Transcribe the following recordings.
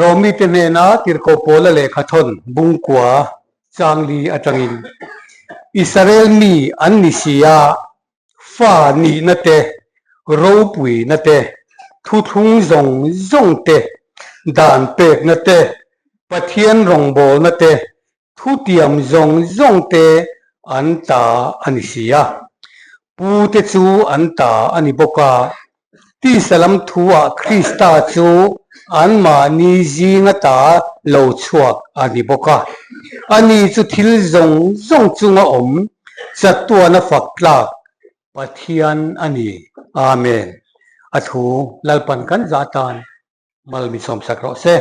Romi tenena tirko pola le khathon bungkwa changli atangin Israel mi annisia fa ni nate ropui nate thu thung zong zong te dan pek nate pathian rongbo nate thu tiam zong zong te anta anisia pu te chu anta ani boka ti salam thuwa Krista chu anma ni zinga ta lo chuak ani boka ani chu thil zong zong chunga om chatua na fakla pathian ani amen athu lalpan kan zatan malmi som sakro se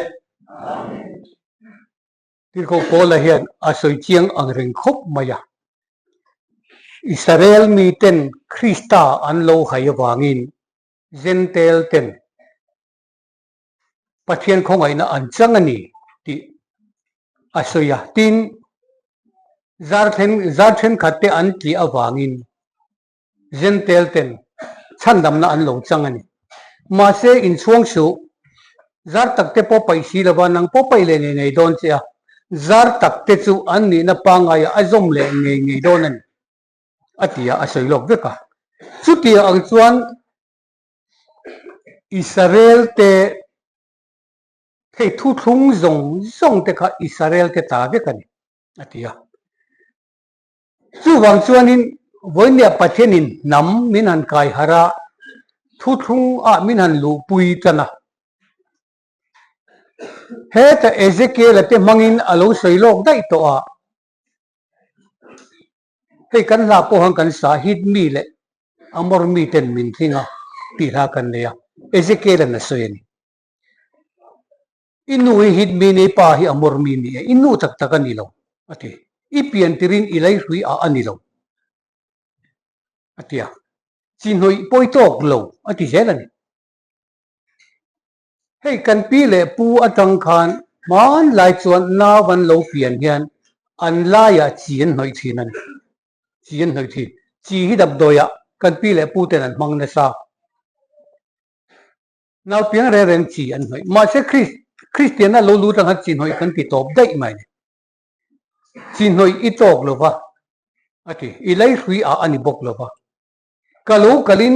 tirko pola hian asoi chiang ang ring khop maya Israel mi ten Krista an lo hayawangin Zentel ten pathian khongai na an changani ti asoya tin zarthen khatte an ti awangin Zentel ten chandam na an lo changani ma se in chuang su zar takte po paisi lawa nang po paile ne nei don chia zar takte chu an ni na pangaya azom le ngei donan atia asoi lok veka chutia ang chuan Israel te thei thu thung zong zong te kha Israel te ta vekani atia chu wang chuanin voinia pathianin nam min han kai hara thu thung a min han lu pui tana he ta Ezekiel te mangin alo soilok dai to a hei kan la po hang kan sa hit mi le amor mi ten min thinga ti ha kan le Ezekiel na soyani inu hit mi ne pa hi amor mi ni inu tak tak ani lo ati ipian tirin ilai hui a ani lo atia chin hoi poi tok lo ati zelani hei kan pi le pu atang khan man lai chuan na van lo pian hian an la ya chien hoi thinan chien hoi thi chi hi dap doya kan pi le pu ten an mang na sa naw piang re ren chi an hoi ma se Christian lo lu tang chin hoi kan ti top dai mai chin hoi i tok lo wa ati ilai hui a ani bok lo wa kalu kalin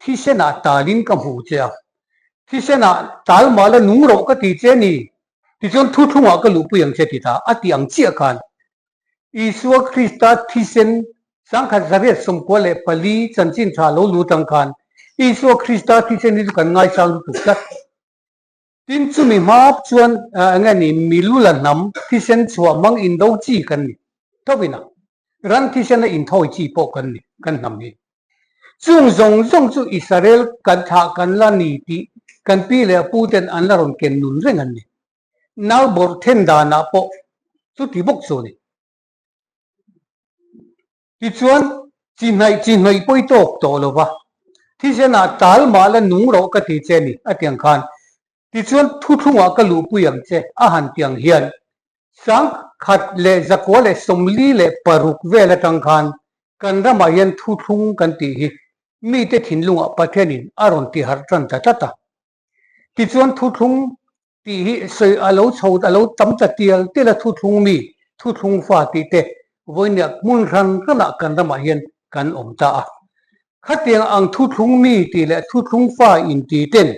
thi se na talin kam hu che thi se na tal ma la nung ro ka ti che ni ti chon thu thunga ka lu pu yang che ti ta ati ang chi kan Isua Krista thi sen sang kha zare som ko le pali chanchin tha lo lu tang khan Isua Krista thi sen ni kan ngai sang tu tat tin chu mi map chuan ngani milula nam thi sen chua mang in do chi kan ni tawina ran thi sen in thoi chi po kan ni kan nam ni chung zong zong chu Israel kan tha kan la ni ti kan pi le pu ten an la ron ken nun reng an ni nal bor then da na po chu ti bok chu ni ti chuan chin nai poi tok to lo wa thi se na tal ma la nung ro ka ti che ni atiang khan ti chuan thu thunga ka lu pu yang che a han tiang hian sang khat le zakwa le somli le paruk ve la tang khan kan ra ma hian thu thung kan ti hi mi te thin lunga pathianin aron ti har tran ta ta ti chuan thu thung ti hi soi alo chho alo tam ta tial te la thu thung mi thu thung fa ti te voinia mun ran kana kan ra ma hian kan om ta a khatiang ang thu thung mi ti le thu thung fa in ti ten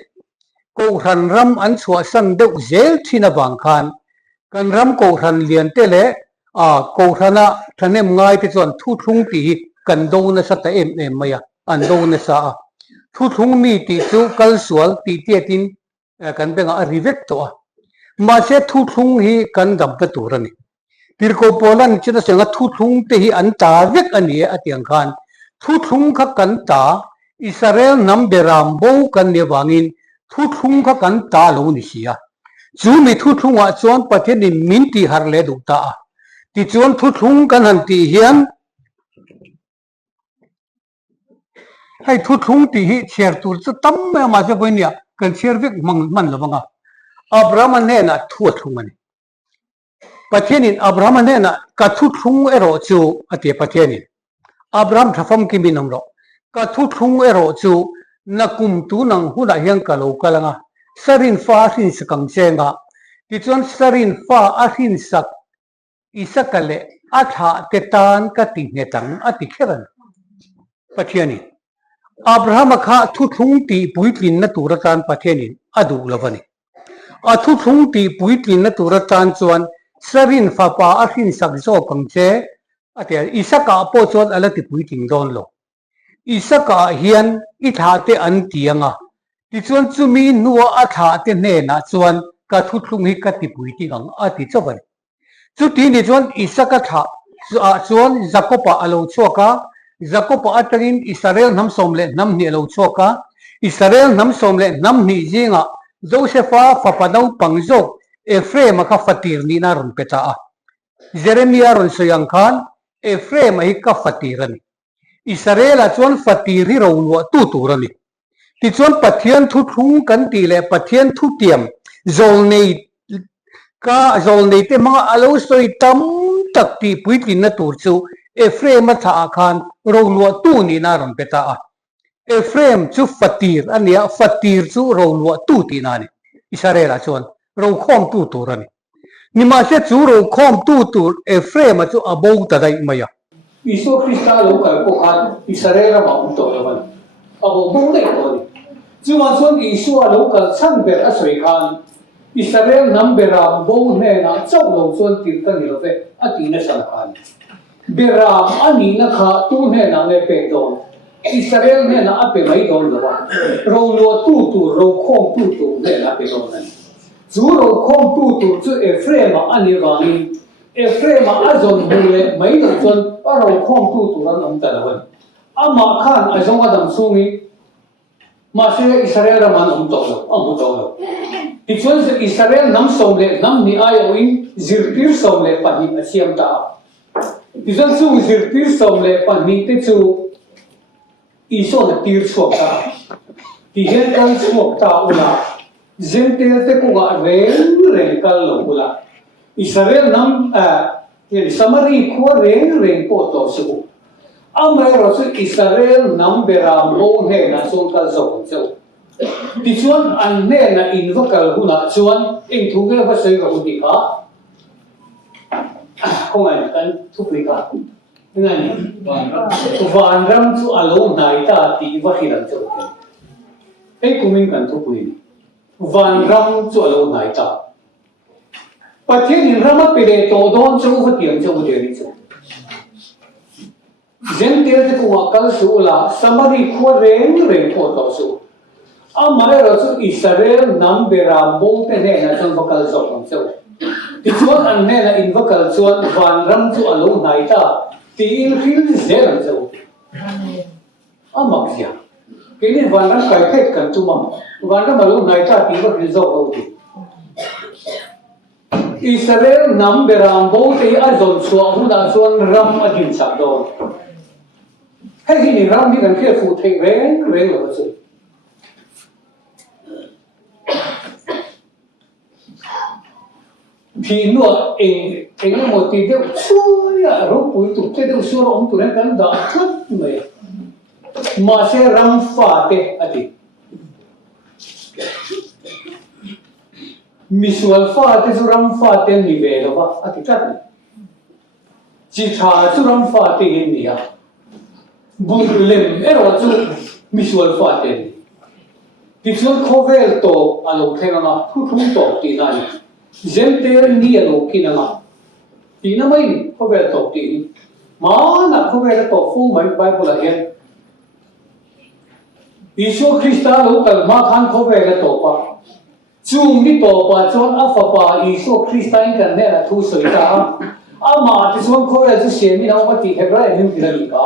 ko ran ram an chua san deuh zel thina wang khan kan ram ko ran lian te le a ko rana thanem ngai te chuan thu thung ti kan do na sa ta em maya an do na sa thu thung mi ti chu kal sual ti te tin kan benga a rivet to ma se thu thung hi kan dam ta turani tirko polan china senga thu thung te hi an ta vek ani atiang khan thu thung kha kan ta Israel nam beram bo kan ne wangin thu thung kha kan ta lo ni sia chu mi thu thunga chuan pathian ni min ti har le du ta ti chuan thu thung kan han ti hian hai thu thung ti hi cher tur chu tam ma se boinia kan cher vek man lo banga Abraham ne na thu thung ani pathianin Abraham ne na ka thu thung ero chu ati pathianin Abraham thafam ki minam ro ka thu thung ero chu na kum tu nang hu da hiang ka lo kalanga sarin fa sin sakang chenga ti chuan sarin fa a hin sak isakale a tha te tan ka ti nge tang a ti kheran pathiani Abraham kha thu thung ti puitlin na turatan pathianin adu lovani a thu thung ti puitlin na turatan chuan sarin fa pa a hin sak zo pangche atia isaka po chuan ala ti puiting don lo isaka hian I tha te an tianga ti chuan chumi nuwa a tha te hne na chuan ka thu thung hi ka ti puiting ang a ti choban chu ti ni chuan isaka tha chuan zakopa alo choka zakopa atangin Israel nam somle nam ni alo choka Israel nam somle nam ni jinga Josepha fapadau pangjok Efraim ka fatir ni na ron peta a Jeremiah ron soyang khan Efraim hi ka fatirani Israel a chuan fatiri ro lo tu turani ti chuan pathian thu thung kan ti le pathian thu tiam zol nei te mga alo soi tam tak ti puitlin na tur chu Efraim a tha khan ro lo tu ni na ron peta a Efraim chu fatir ania fatir chu ro lo tu ti na ni Israel a chuan ro khom tu turani ni ma se chu ro khom tu tur Efraim a chu abou ta dai maya Iso Krista lo kal ko khan Israel ma um to lawan abo bung dei ko ni chuan chuan Isu lo kal chan ber a soi khan Israel nambera bo ne na chau lo chuan tir ta ni lo ve a ti na san khan beram ani na kha tu ne na le pe don Israel ne na a pe mai don lo wa ro lo tu ro khom tu ne na pe don na chu ro khom tu chu Efraim ani wa ni Efraim a zon hule mai do chon aro khom tu ran am ta lawan ama khan a zong adam sungi ma se Israel man am to lo ti chon se Israel nam somle nam ni ai oin zirpir somle pani asiam ta ti chon su zirpir somle pani te chu iso na tir chok ta ti hen kan chok ta ula zentel te ko ga re kal lo ula Israel nam samari ko reng po to su amre ro su Israel nam beram lo he na son ka zo zo ti chuan an ne na in vakal huna chuan eng thu ge va sei ro ti ka ko ngai kan thu pri ka ngai ni van ram chu alo nai ta ti va hiran chu ei kumin kan thu pri van ram chu alo nai ta pathian in rama pire to don chu va tiang chu de ni chu zentel te ko kal su la samari kho reng po to su amare ro chu Israel nam beram bo te ne na chon vakal zo pang chu ti chuan an ne na in vakal chuan van ram chu alo nai ta ti in khil zel chu amak sia ke ni van ram kai phet kan tu ma van ram alo nai ta ti va khil zo lo ti Israel nam beram bo te a zon chuan hu da chuan ram a din chak don hay khi ni ram ni kan khia fu thei reng lo chu thì nó em một tí tiêu xui à rồi cuối tục cái tiêu xui ông tụi nó cần đỡ thất mày mà sẽ ram phá thế à thì misual phá thế số ram phá thế như vậy đó à thì chắc chỉ thà số ram phá thế như vậy à bùn lem em nói chú misual phá thế thì số cover to alo thế nào thu to thì này Zentel ni alo kinanga tina mai ko vel to ti ma na ko vel to fu mai bible again Isu Krista lo kal ma khan ko vel to pa chung ni to pa chon afa pa Isu Krista in kan ne la thu soi ta ama ti chon ko vel chu se mi na ma ti hebra ni ti la ka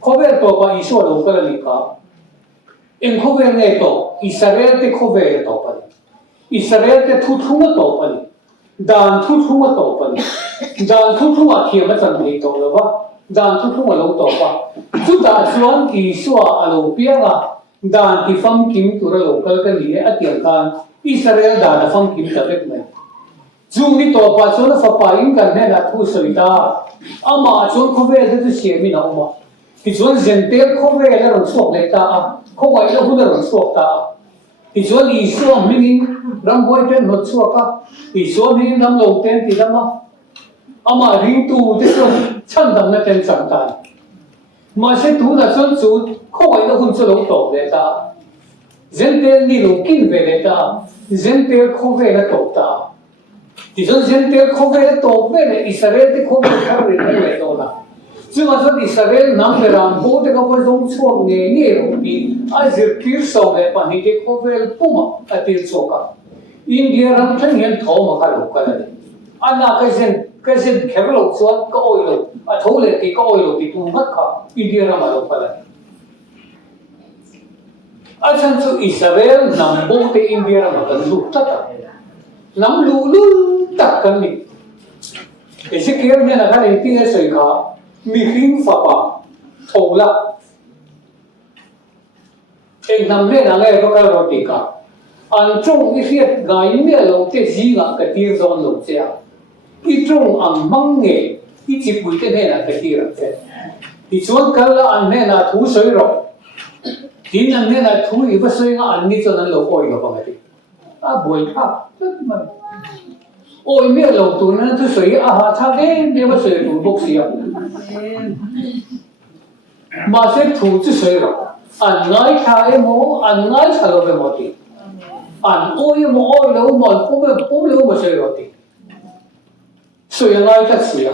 ko vel to pa Isu lo kal li ka en ko vel ne to Israel te ko vel to pa Israel te thu thunga to pani dan thu thunga to pani dan thu thunga thiam chan hei to lawa dan thu thunga lo to pa chu ta chuan ki suwa alo pianga dan ti fam kim tura local ka ni atiang kan Israel dan fam kim ta bek mai chung ni to pa chuan fa pa in kan ne la thu soita ama chuan khovel te chu siami na uma ti chuan zentel khovel la ron suak le ta kho wai la hu la ron suak ta ที่ส่วนอีส่วนมินิรำบวยเป็นหมดชั่วก็อีส่วนมินิรำลงเต็นที่รำเอามาริงตูที่ส่วนชั้นดำนั่นเป็นสังการมาเสตูน่ะส่วนสูดเข้าไปแล้วคุณจะลงตกเลยตาเจนเตลนี่ลงกินไปเลยตาเจนเตลเข้าไปแล้วตกตาที่ส่วนเจนเตลเข้าไปแล้วตกไปเลยอิสราเอลที่เข้าไปเข้าไปเลยตกตาซึ่งอาจารย์อิสราเอลนำไปรำบูที่เขาไปส่งช่วงนี้ลงที่อาจจะพิษส่งเลยปะนี่ที่เข้าไปปุ่มอ่ะที่ส่งกันอินเดียรำทั้งเงินท้องมาขลุ่กันเลยอันนั้นก็เช่นแค่เราส่วนก็โอยลงอ่ะทุ่งเลยที่ก็โอยลงที่ทุ่งมัดค่ะอินเดียรำมาลงกันเลยอาจารย์สุอิสราเอลนำบูที่อินเดียรำมากันลุกตัดนำลุตัดกันนี่เอเชียเนี่ยนะครับในที่เอเชียมีหิ้งฟ้าป่าทงละเองนำเล่นอะไรก็กระโดดตีกันอันตรงอีเสียดไงเนี่ยเราเทจีงกระตีร์ซอนลงเสียอีตรงอันมังเงอีจิบุยเตเนี่ยกระตีร์เสียอีส่วนกันละอันเนี่ยนะทูสวยหรอกที่นั่นเนี่ยนะทูอีกว่าสวยงอันนี้จนนั้นเราโอยเราบอกไงดิบ่อยครับโอ้ยเมื่อเราตัวนั้นจะสวยอาหารชาเดนเดี๋ยวว่าสวยตัวบุกเสียมาเสร็จถูกจะสวยหรออันง่ายชาเอโมอันง่ายชาโลเบโมติอันโอ้ยโมโอ้ยแล้วมันปุ๊บแล้วมาสวยหรอติสวยง่ายจะเสีย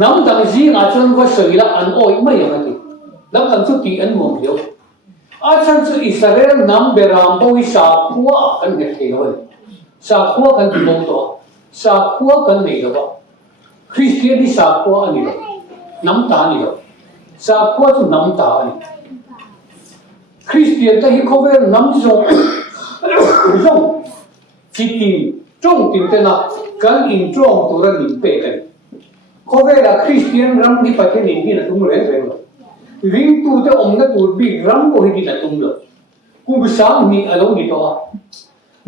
น้ำดังจีอาจารย์ว่าสวยละอันโอ้ยไม่ยังไงติแล้วกันสุดที่อันมุมเดียวอาจารย์สุอิสราเอลน้ำเบรามตัววิสาขัวกันเด็กเท่าเลยสาขัวกันที่มองตัวสาขัวกันนี่หรอคริสเตียนที่สาขัวอันนี้หรอน้ำตานี่หรอสาขัวจะน้ำตาอันนี้คริสเตียนแต่ที่เขาเป็นน้ำจงจิตติจงติดแต่ละกันอินจงตัวนั้นนิเปกันเขาเป็นคริสเตียนรำที่ประเทศนี้นะตุ้มเร่งริงตัวแต่องค์นั้นตัวบีรำก็ให้ดีนะตุ้มเลยกูไม่สามมีอารมณ์ดีตัว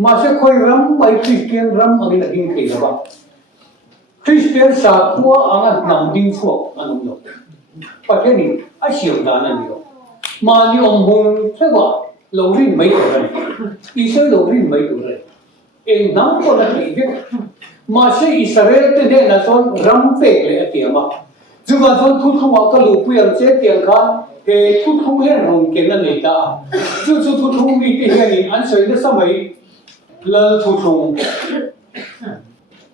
มาเสกคอยรำไปคริสเตียนรำอะไรนั่นกินเกี่ยวกับคริสเตียนสาขัวอันนั้นนำดิ้งฟอกอันนั้นอยู่ประเทศนี้อาเซียนด้านนั้นอยู่มาเนี่ยองค์บุญใช่ป่ะเราเรียนไม่ถูกเลยอิสราเอลเราเรียนไม่ถูกเลยเองน้ำคนละทีเดียวมาเสกอิสราเอลเนี่ยนะส่วนรำเปกเลยเตียมาจุดนั้นส่วนทุกข์ว่าก็ลูกผู้ยังเจ็บเตียงกันเฮทุกข์เห็นรงเกนั่นเองตาจุดทุกข์มีที่เห็นอันเสยในสมัยเลิศทุกข์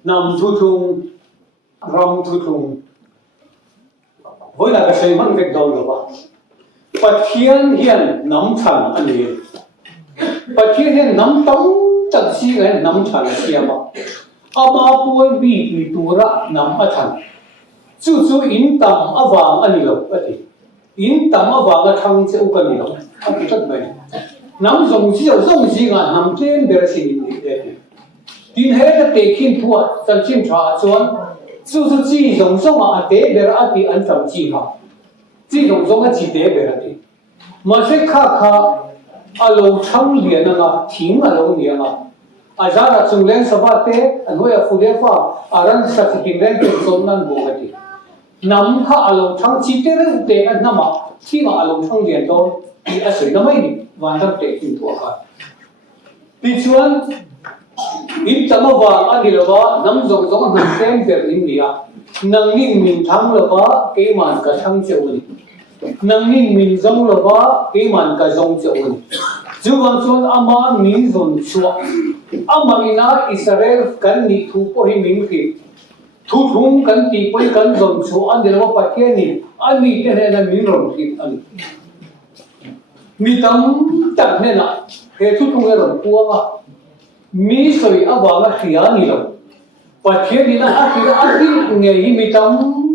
นำทุกข์รำทุกข์เวลาก็ใช้มันเด็กดาวหรือเปล่าปัจเจียนเห็นน้ำชันอันนี้ปัจเจียนเห็นน้ำตั้งจัดสีกันน้ำชันเสียมาอามาป่วยบีบตัวละน้ำอัชันจู่ๆอินตัมอวางอันนี้หรอปะทีอินตัมอวางก็ทั้งเจ้ากันนี่หรออันนี้ตัดไปน้ำส่งเสียวส่งสีกันน้ำเจนเบรสินีเด็ดดินเฮดเตคินทัวจันชิมชาส่วนจู่ๆจีส่งมาเตะเบรอติอันจังจีค่ะจีส่งมาจีเตะเบรติมาเสกข้าอารมณ์ทั้งเลียนนะทิ้งอารมณ์เลียนอาจารย์จุงเล่นสบายเตะอันหัวฟูเดฟ้าอารันสักกินเล่นเป็นส่วนนั้นบุกติน้ำข้าอารมณ์ทั้งจีเตะเรื่องเตะอันนั้นมาที่มาอารมณ์ทั้งเลียนโดนที่อาศัยน้ำไม่ดีวันนั้นเตะทิ้งตัวกันดิฉันอินทามว่าอันนี้ละว่าน้ำส่งน้ำเต็มเต็มอินเดียนั่งนิ่งมินทั้งละว่าเกี่ยมันกับทั้งเจ้าหนี้นั่งนิ่งมินจงละว่าเกี่ยมันกับจงเจ้าหนี้จุดวันส่วนอามามินจงชัวอามาอินาอิสราเอลกันนี่ทุกคนมินคิดทุกคนกันที่ไปกันจงชัวอันเดียวว่าปัจเจนี่อันนี้เนี่ยนะมินรองคิดอันนี้มีตั้งแต่เนี่ยนะเหตุทุกคนเรื่องพัวว่ามีสวยอวางเสียนี่หรอปัจเจนี่นะอาทิตย์เนี่ยมีตั้ง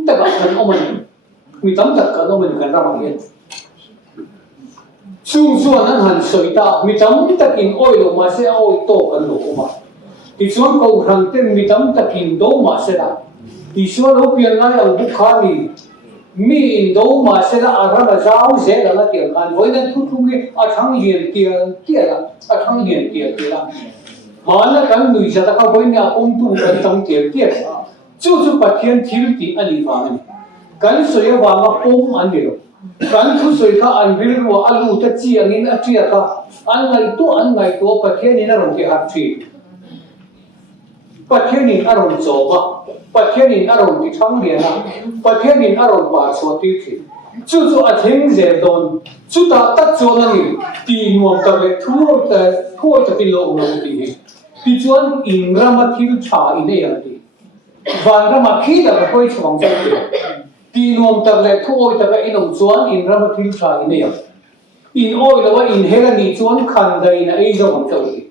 แต่กันเอามันมีตั้งแต่กันเอามันกันระบายช่วงส่วนนั้นหันสวยตามีตั้งแต่กินอ้อยลงมาเสียอ้อยโตกันลงมาที่ส่วนเขาหันเต้นมีตั้งแต่กินโดมาเสียที่ส่วนเขาเปลี่ยนอะไรเอาบุคคลนี่มีอินโดมาเสียอาราบะเจ้าเสียแล้วเกี่ยวกันไว้นั้นทุกๆเนี่ยอาทั้งเรียนเกี่ยวละอาทั้งเรียนเกี่ยวละมาแล้วกันหนุ่ยจะตะเขาไว้เนี่ยองค์ตู้กันตั้งเกี่ยวจู่ๆปัจเจียนทิลตีอันนี้ฟังนี่กันสวยว่ามาปุ่มอันนี้หรอ กันทุสวยข้าอันวิลว่าอันรู้จะจีอันนี้อันเจียข้าอันไงตัวประเทศนี้น่ารงที่อัดทีประเทศนี้อารมณ์โจบะประเทศนี้อารมณ์ที่ทั้งเดียนะประเทศนี้อารมณ์บาดสวดที่จู่ๆอาทิตย์เจดอนจู่ตาตัดโจนังตีนวมตะเวทั่วจะเป็นโลกน้องที่จวนอินรามาทิลชาอินเดียที่วันรามาคีดะก็ค่อยช่วงใจตีนวมตะเวทั่วจะเป็นองจวนอินรามาทิลชาอินเดียอินโอยแล้วว่าอินเฮลันีจวนขันได้นะไอ้เจ้าของเจ้าที่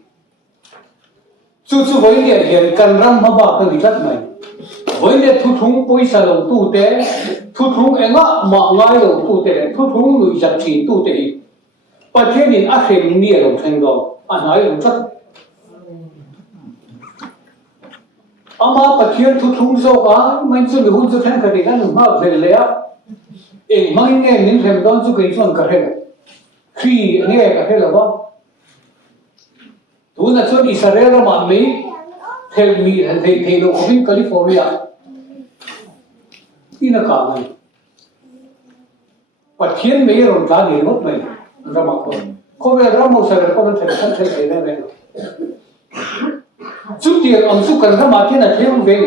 จู่ๆวันนี้เห็นกันรำมาบ้ากันอีกแล้วไหมวันนี้ทุกทุ่งปุยสลงตู้เต้ทุกทุ่งเองอะมาง่ายลงตู้เต้ทุกทุ่งลุยจับจีนตู้เต้ประเทศนี้อาเขมินี่ลงเชิงเราอันไหนลงชัดอามาประเทศทุกทุ่งโซกามันจะมีหุ่นจะแข่งกันกันมาเวลเลยเองไม่เงี้ยนิ่งเห็นตอนสุกิจวันกันเหรอขี้เงี้ยกันเหรอวะทุนนั้นส่วนอิสราเอลมาไม่เทลมีเทโลของแคลิฟอร์เนียที่นักการเมืองประเทศไม่รอนการเงินหมดเลยรามาคนเขาเวลาเราเสด็จคนนั้นเสด็จเสด็จได้เลยจุดเดียวอันสุกันรามาที่นั่นเที่ยวเวง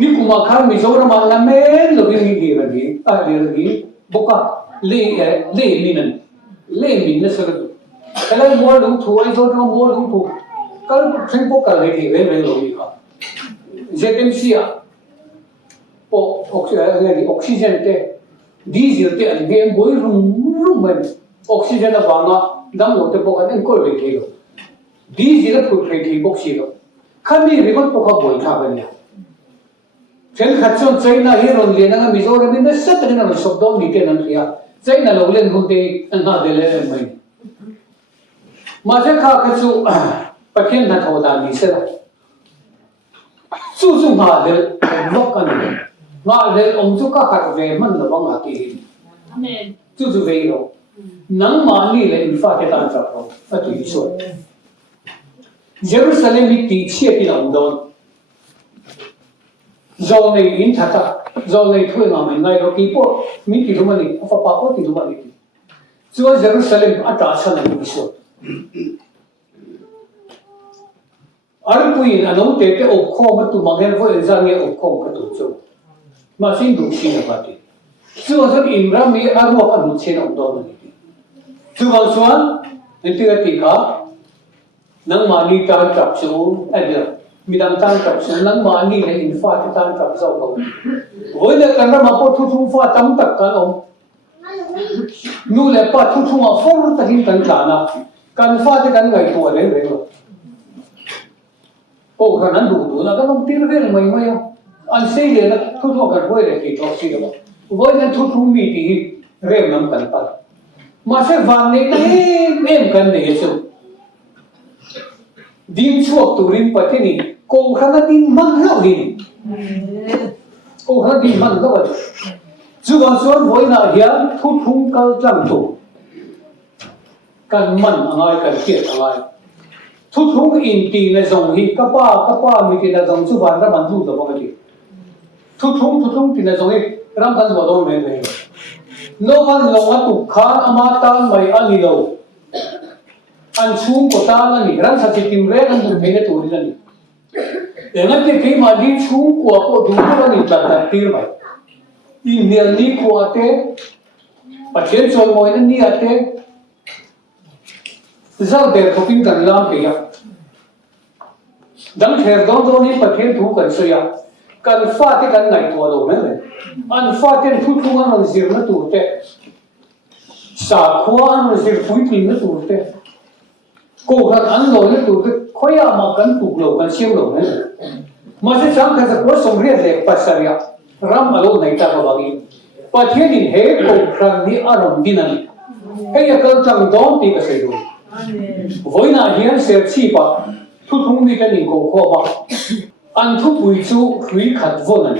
นี่กุมาข้ามิโซรามาละเมนลูกยังดีระดีบุกเล่มินันสระแต่ละมัวลงถูไอ้โซนมัวลงถูก็เพิ่งพกกันเลยที่เว้นลงนี่ครับเจเต็มเสียพอออกซิเจนเตดีเซลเตอันเกมบอยรุ่มมันออกซิเจนละบางอ่ะดำลงเตพกกันก็เลยกี่โลดีเซลพูดไปที่บอกสิโลข้ามีริมันพกกันบ่อยท่ากันเนี่ยเช่นขัดชนใจน่าเฮรอนเลี้ยงนะมิโซรามินเนสเตอร์นั่นมันสอบดองดีเทนันเสียใจน่าเราเล่นหุ่นเตะอันน่าเดลเลยไหมมาจากข้าก็สู้ประเทศนั้นเขาด่ามิเสร็จสู้มาเดลล็อกกันมาเดลองค์จุกขัดเวมันระวังอาทิตย์สู้เวโรนังมานี่เลยอินฟาเตตันจับเราอาทิตย์ช่วยเยรูซาเล็มมีตีเชียที่ลอนดอนโซนในอินทัตโซนในทั่วนามันในโลกีโปมีที่รู้มันนี่ฟ้าป่าที่รู้มันนี่ส่วนเยรูซาเล็มอัตราชันนี่ช่วยอาร์คุยนอันนั้นเตะอบข้อมันตัวมังเห็นว่าเอ็นซาเนียอบข้อมันตัวจู่มาสิ่งดุสินะบัดนี้ส่วนอิมรามีอารมณ์อันนุ่มเชนอันโดนนี่ส่วนนี่ที่ติกานังมานีตานจับชูเดียมีดังตานจับชูนังมานีเลยอินฟาที่ตานจับเจ้าเขาวันนี้กันเรามาพูดทุ่งฟ้าตั้งตักกันองนู่นเลยป้าทุ่งฟ้าฟ้าตะหินกันจานะกันฟ้าที่กันไงตัวเลยเลยโอ้ขนาดดูนะก็ต้องตีเรื่องไม่อันเสียเลยนะทุกคนกันด้วยเลยที่เขาเสียแล้ววันนี้ทุกคนมีที่เรื่องนั้นกันไปมาเสียวันนี้ก็เอ็มกันเนี่ยสิดินชั่วตุรินปะที่นี่โกขนาดดินมันเล่าดินโกขนาดดินมันเล่าดิจู่ส่วนวันนี้เฮียทุกคนกันจังตัวกันมันอะไรกันเกียรอะไรทุกทุ่งอินทีในสงหิกป้ามีที่ในสงสุวรรณรัมันดูตัวมันที่ทุกทุ่งที่ในสงหิรัมพันธ์วัดองเนี่ยเลยโนวันลงมาตุกขาอามาตังไม่อันนี้เราอันชุ่มกตาอันนี้รันสัจจิมเรนันดูเพลตัวนี้นี่แต่งั้นที่เคยมาดีชุ่มกว่าก็ดูว่านี่จัดตัดตีร์ไปอินเดียนี่กว่าเต้ประเทศชนมวยนั่นนี่อาเต้จะเดินเข้าไปกันลำเปียดังเทอร์ดอนนี่ประเทศถูกกันเสียกันฟาที่กันไหนตัวเราเนี่ยอันฟาที่ทุกคนมันเสียมาตัวเตะสาขวานมันเสียฟุ้ยปีนตัวเตะกูกันอันเราเนี่ยตัวเตะขอยามากันถูกเรากันเสียเราเนี่ยมาเสียช่างกันจะว่าสมเรียนเลยปัสสาวะรำอารมณ์ไหนตาบางทีประเทศนี้เฮ้ยกูครั้งนี้อารมณ์ดีนั่นเฮ้ยกันจังดอนตีกันเสียดูวันนี้เฮียนเสียชีพทุกทุ่งมีกันอีกข้อบ้าอันทุกวิจูคุยขัดวนนั่น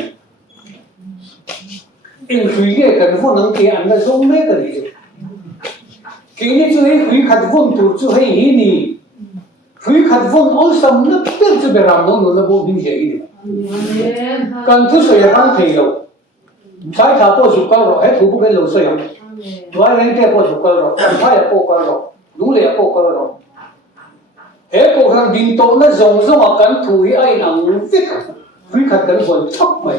เอ็งคุยกันวนนั่นเกี่ยอันนั้นส่งไม่กันเลยเกี่ยนี่จู่ให้คุยขัดวนตัวจู่ให้ยี่นี่คุยขัดวนอัลซัมนับเป็นจู่เบรามน้องนั่นบ่ดิ้งเจอีนี่กันทุกสิ่งยังเที่ยว sai thà po chụp cao rồi hết thủ bút cái lầu xoay nói lên cái po chụp cao rồi phải là po cao rồi đúng là po cao rồi hết po thằng đình tổ nó rồng rồng ở cắn thùi ai nặng viết viết khát cắn vốn chóc mày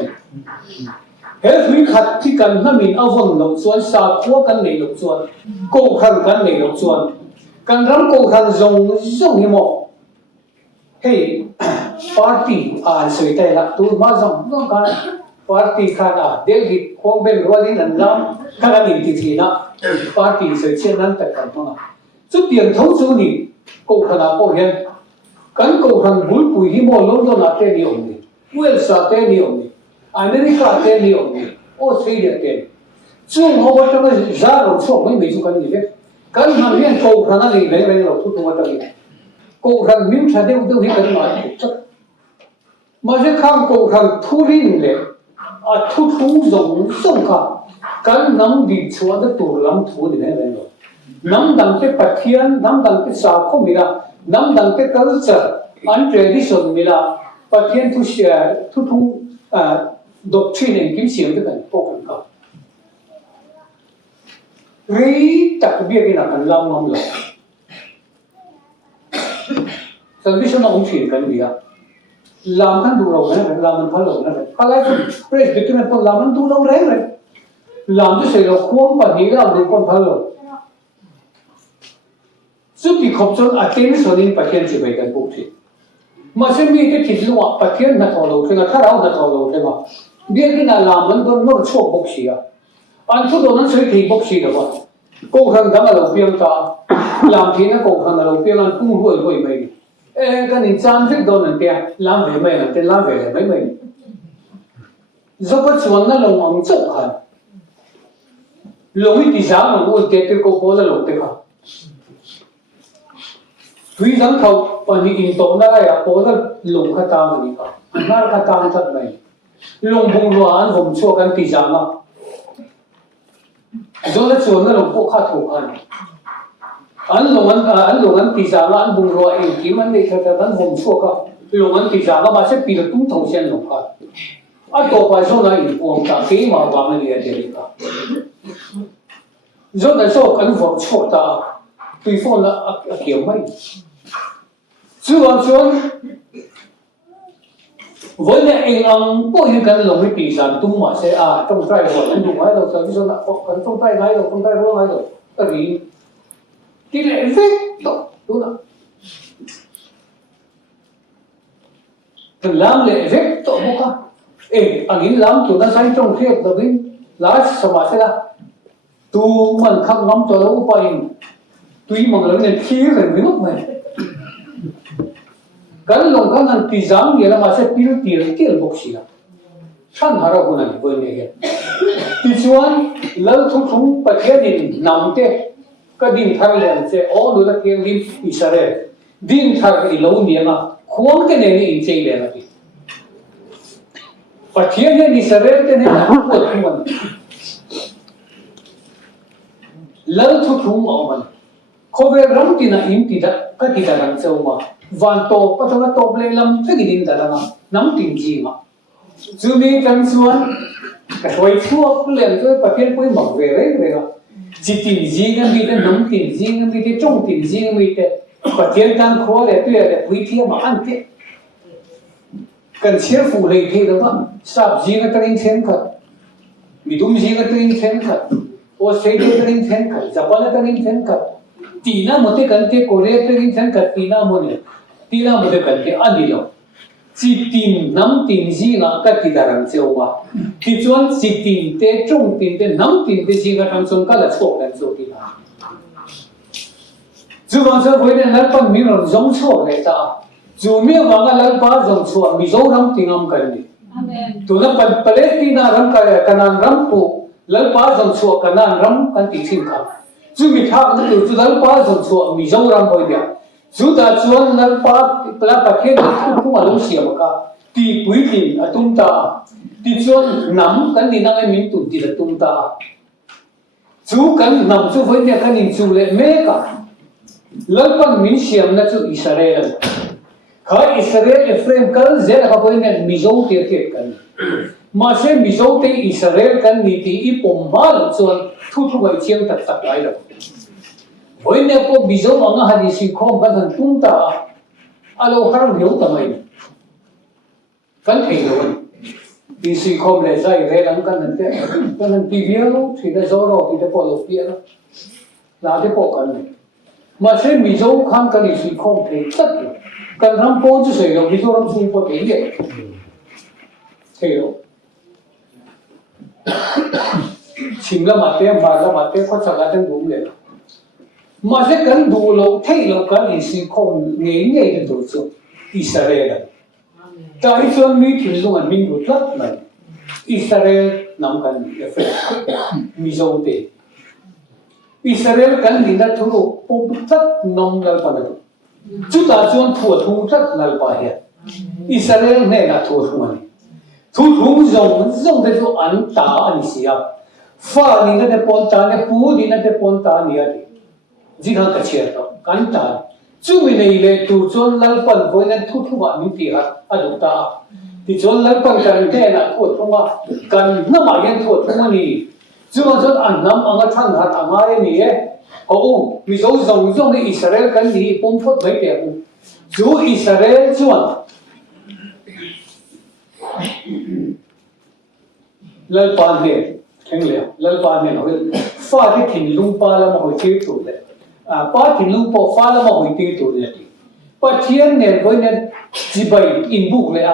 hết viết khát thì cắn nó mình ao vòng lồng xuân sa khua cắn này lồng xuân cô khăn cắn này lồng xuân cắn rắm cô khăn rồng rồng như một hey party sợi tay là tôi mà rồng nó cái party khana Delhi Bombay Rolling and Lam khana ni ti na party se chen nan ta kan ma chu tiền thấu chu ni ko khana ko hian kan ko han bul pui hi mo London ate ni om ni Wales ate ni om ni America ate ni om ni Australia ate chu mo ba ta za ro chu mai me chu kan ni le kan han hian ko khana ni le le ro tu ma ta ni ko khan min tha deu deu hi kan ma je khang ko khan thu rin le thu thu giống giống cái nắm đi chùa đó tủ lắm thu thì này này rồi nắm đằng cái bát thiên nắm đằng cái sao không mira nắm đằng cái culture an tradition mira bát thiên thu share thu thu doctrine kim xiêm cái này có cần không ri tak biết cái nào cần làm không rồi tradition ông chuyện cái gì à làm khăn đủ lâu này làm mình phải lâu này cái này fresh được cái này làm mình đủ lâu đấy rồi làm cho sự là khuôn và nghĩ là được con phải lâu giúp thì không cho attention in phát hiện chỉ về cái bộ phim mà xem như cái thịt luộc phát hiện là thầu lâu thế là tháo ra là thầu lâu thế mà biết cái nào làm mình đâu nó chua bốc xì à anh chút đó nó sẽ thì bốc xì được không cô khăn đó là đầu tiên ta làm thì nó cô khăn là đầu tiên anh cũng hùi hùi mình cái này chăm thích đồ này kia làm về mày là tên làm về là mấy mình do có chuyện nó lồng ống chụp hẳn lồng thì giá mà mua cái cô phố là lồng thế không tuy rằng không còn những in tố nó là phố là lồng khát tao mà đi cả nó là khát tao thật mày lồng bùng loa ăn vùng chua cái thì giá mà do là chuyện nó lồng phố khát thủ hẳn anh lồng anh thì giá là anh bùng loa em kiếm anh để thật anh vùng chua cả lồng anh thì giá là mà sẽ bị là tung thầu sen lồng khát anh tổ bài số này buông cả cái mà vào mình liền đi cả do là số anh vùng chua ta tùy phong là kiểu mấy chứ còn chuyện với lại anh bố hiện cái lồng cái giá tung mà sẽ trong tay rồi anh dùng cái đầu giờ là còn trong tay ngay rồi trong tay rồi ngay rồi tại vì cái lệ vết đúng không thì làm lệ vết tội vô cả anh ấy làm tụi nó sai trong khi đó đến lá sao mà sẽ là tu mình khăn lắm cho nó phải tuy mà nó nên khí rồi mới mất mình cái lòng cái năng tỷ giảm nghĩa là mà sẽ tiêu bốc xí à chăn hara của này với này thì chuan lâu thu thúng bạch cái đình nằm thế cái đình thằng lên sẽ ó đối là cái đình Israel đình thằng cái lâu niệm à khuôn cái này in chơi lên này bạch cái này Israel cái này là quốc mình lâu thu thúng ở mình có vẻ rắm thì là im thì đã cái thì đã làm sao mà van to bắt đầu là to lên làm cái gì đó là nắm tiền gì mà chú mi trang xuân cái hồi chua cứ liền cái bạch cái quay mặc về đấy rồi chỉ tiền gì cái gì cái nắm tiền gì cái gì cái trông tiền gì cái gì cái bạch cái đang khó để tuyệt để quý thiê mà ăn thế cần chia phụ lấy thế đó mà sạp gì cái tên thiên khật bị đúng gì cái tên thiên khật Australia cái tên thiên khật Japan cái tên thiên khật Tina một cái cần cái Korea cái tên thiên khật Tina một cái cần cái anh đi đâu chỉ tin nắm tin gì ngã cái thì дарам châu mà thì chuẩn chỉ tin thế trông tin thế nắm tin thế gì ngã trong sông cái là错了做的啦就往这回来来帮民人容错来的就没有往个来把容错米州人听俺们的to na Palestina ram ka kanan ram ko来把容错kanan ram kan ti sin ka就米他那就来把容错米州人会的chú ta chuan lần ba là bậc hiện không mà lúc xưa mà cả thì quý thì tung ta thì chuan nắm cái gì năng mình tụt thì là tung ta chú cái nắm chú với nhà cái nhìn chú lệ mê cả lần ban mình xem là chú Israel khởi Israel Ephraim cái dễ là cái với nhà Mizo tiệt tiệt cái มาเช่มิโซเตอิสราเอลกันนิติอีปมมาลส่วนทุกๆไอเชียงตัดไว้แล้ววันนี้พอมิโซมังฮันดิสิคอมกันทั้งตุ้งตาอาโลฮาร์เรียวทำไมกันเองเลยดิสิคอมเลยใช่เรื่องกันนั่นเองกันนั่นทีวีแล้วที่ได้โซโร่ที่ได้พอลฟีแล้วลาได้พอกันเลยมาเช่มิโซขันกันดิสิคอมเลยตัดกันทำโพสต์เสร็จแล้วมิโซรำซูมโพสต์เองเลยเฮ้ยชิมละมาเตะบาร์ละมาเตะก็สักการะดูเลยมาเช่กันดูโลกเที่ยวกันดิสิคอมเงี้ยเงี้ยดูสุดอิสราเอลแต่อีส่วนนี้ถึงตรงนั้นมินดูทัดไหมอิสราเอลน้ำกันเอฟเฟกมิโซเตอิสราเอลกันดินทุรุปุ๊บทัดน้องนัลปานะจุดอาจวนทั่วทุ่งทัดนัลปาเฮียอิสราเอลเนี่ยนะทั่วทุ่งมันทุ่งจงเด็ดอันตาอันเสียฟ้านี่นั่นเด็ดปอนตาเนี่ยปูนี่นั่นเด็ดปอนตาเนี่ยดิจีกันกระเชียร์ต่อกันตาจู่ไม่ได้เลยตัวจนลัลปันพอยนั้นทุกวันมีตีหัดอดุตาที่จนลัลปันกันแค่นั้นทั่วทุ่งว่ากันน้ำมายังทั่วทุ่งนี่จู่จนอันน้ำอังกฤษหัดอังไงนี่โอ้มิโซจงในอิสราเอลกันดีผมพูดไม่เกี่ยวจู่อิสราเอลจวนลัลปันเนี่ยแข็งเลยลัลปันเนี่ยเราฟ้าที่ถิ่นลุงปาละมาหัวเชี่ยวตัวเลยป้าถิ่นลุงปอฟ้าละมาหัวเชี่ยวตัวเลยป้าเชียนเนี่ยคนเนี่ยจีบอินบุกเลย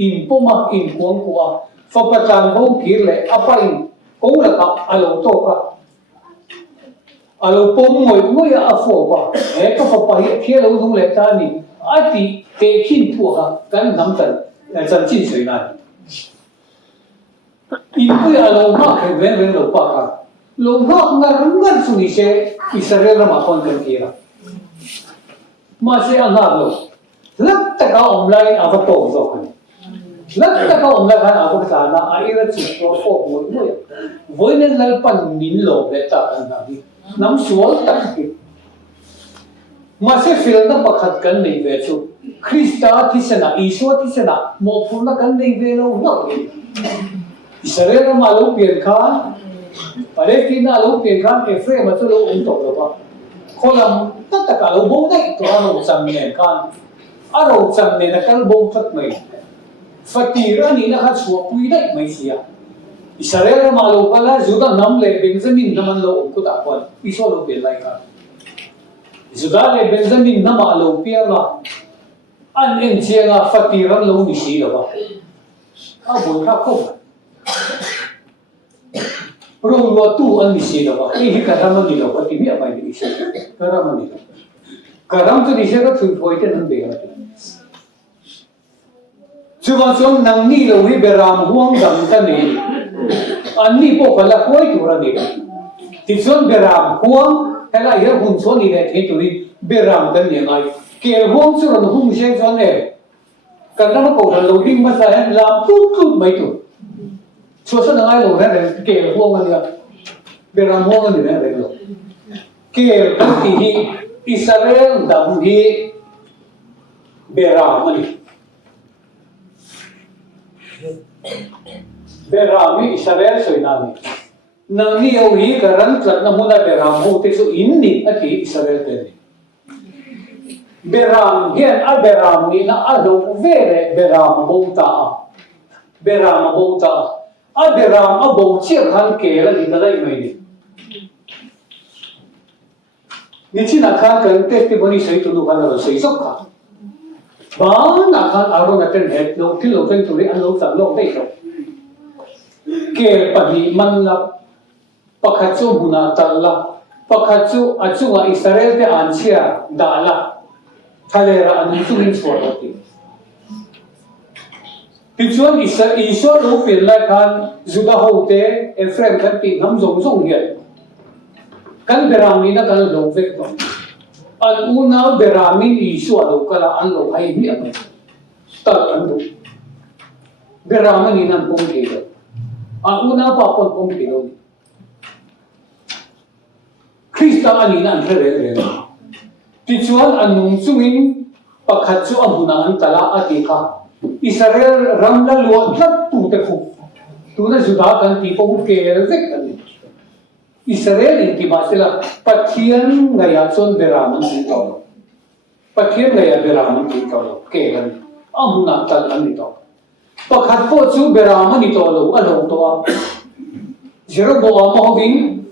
อินปุ่มอินกวงกัวฟ้าประจันบุกขีดเลยไปอินกูละกับอาลูโตกะอาลูปุ่มมวยฟัวป่ะก็ฟ้าไปเที่ยวตรงเล็กตานี่ที่เตะขินทั่วกันน้ำจันจินสวยงามอินพุยอาลูมากเว้นลูกปากลูกมากงั้นสุนิเชอิสราเอลมาคนกันเกียร์มาเสียงานลูกลักตะก้าอมไลน์อาวุธโตโซกันลักตะก้าอมไลน์อาวุธสานะไอ้ระจิตตัวโฟกมวยวันนั้นลัลปันมินโลเบต้าอันนั้นน้ำสวลตักกิมาเสียฟิลน์นั้นประคัดกันในเวชุคริสต์ที่เสนาอิสวาที่เสนาโมฟุนกันในเวลาหนักอิสราเอลมาลูกเปลี่ยนข้าปาเลสไตน์ลูกเปลี่ยนข้าเอฟเรมาจะลูกอุ้มตกแล้วป่ะคนละตั้งแต่การลูกบุกได้ตัวเราจำเนี่ยกันเราจำเนี่ยกันบุกทัดไม่ฟัตีร้านนี้นะครับชัวร์คุยได้ไม่เสียอิสราเอลมาลูกก็แล้วจุดนั้นน้ำเลยเบนซามินน้ำมันลูกก็ตะวันอิสราเอลเป็นไรกันจุดนั้นเลยเบนซามินน้ำมันลูกเปียว่าอันเอ็นเชียงฟัตีร้านลูกนี่สิแล้วป่ะบุญข้าคุ้มรู้ว่าตู้อันนี้สิแล้วป่ะที่การทำนี่แล้วป่ะที่มีอะไรนี่สิการทำนี่แล้วการทำตัวนี้สิก็ถือว่าอีกนั่นเดียวจุดนั้นนั่งนี่เราให้เบรามห่วงดังกันนี่อันนี้พวกเราคุยตัวนี้ที่ส่วนเบรามห่วงแต่ละอย่างหุ่นส่วนนี้เนี่ยที่ตัวนี้เบรามกันยังไงเกี่ยวห่วงส่วนหุ่นเชื่อส่วนเนี่ยการทำพวกเราดิ้งมาใส่ลำทุกไม่ถูกส่วนนั้นไงเราเนี่ยเกี่ยวห่วงกันเนี่ยเบรามห่วงกันเนี่ยเราเกี่ยวกับที่อิสราเอลดำที่เบรามมันเบรามอิสราเอลสวยงามนั่งนี่เอาอีกการันจัดน้ำมันเบรามหูที่สุดอินนี่อธิอิสราเอลเป็นเบรามเห็นเบรามนี่นะดูเวรเบรามบูตาเบรามบูตาเบรามบูเชี่ยขันเกล้นี่ก็ได้ไหมนี่ที่นักขันกันเทสติมอนีใส่ตัวดูกันเราใส่สุขะบ้านนักขันอารมณ์นั้นเหตุโลกที่โลกเป็นตัวนี้อันโลกสังโลกได้ครับเกี่ยวกับที่มันละปะคัจจุบุนาตัลละปะคัจจุอัจจุว่าอิสราเอลที่อันเชียดาละทะเลระอันนี้สุรินทร์สวรรค์ที่ส่วนอิสราเอลเป็นละกันจุดเอาเตะเอฟเรมกันที่น้ำส่งเหี้ยกันเบรามินะกันโลกเวกต์อันอุณาเบรามินอิสราเอลกันอันโลกให้เหี้ยมันตัดอันดูเบรามินนั่นปุ่มเกี่ยวอันอุณาปะปนปุ่มเกี่ยวคริสต์อันนี้นั่นเรื่องที่ชวนอันนุ่งสุ่งปักขัดชวนบุญอันตลาดที่ข้าอิสราเอลรัมละล้วนทัดตุเตฟุ tu na juda kan ti po ke vek kan Israel in ti masila pathian ngaya chon beraman ti to pathian ngaya beraman ti to ke kan amuna tal an ni to pakhat po chu beraman ni to lo alo to a jero bo mo hobin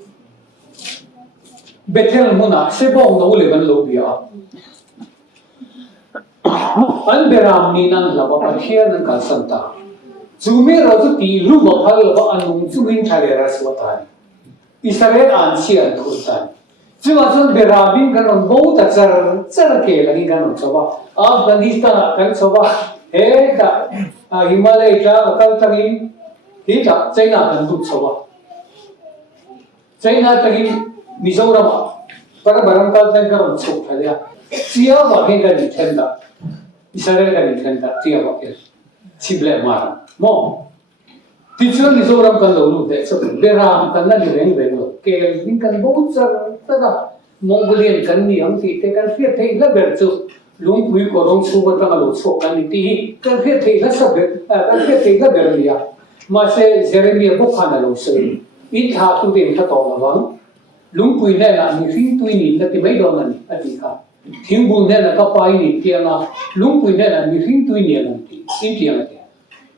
Bethel muna sebong no le ban lo bia an beram ni nan la ba pathian nan ka santa Zumi rozu ti lu mo phal ba anung chuin thale ra swatan Israel an sian thutan chuwa chun berabin kan bo ta char ke lagi kan choba Afghanistan kan choba he ta Himalaya ta kal tangin hi ta China kan du choba China tangin Mizoram para barang kal tang kan chok thalia sia ba he kan thenda Israel kan thenda sia ba ke sible mara mo Teacher Mizoram kan lo de so beram kan na reng lo ke ning kan bo char ta Mongolian kan ni ang ti te kan fiat thei la ber chu lung pui ko rong chu ba ta lo chok kan ni ti kan fiat thei la sa ber kan fiat thei la ber lia ma se Jeremiah bo khana lo se in tha tu den tha to la wang lung pui ne la ni fin tu ni la ti mai do na ni ati kha thing bu ne la ka pai ni ti na lung pui ne la ni fin tu ni la ti in ti la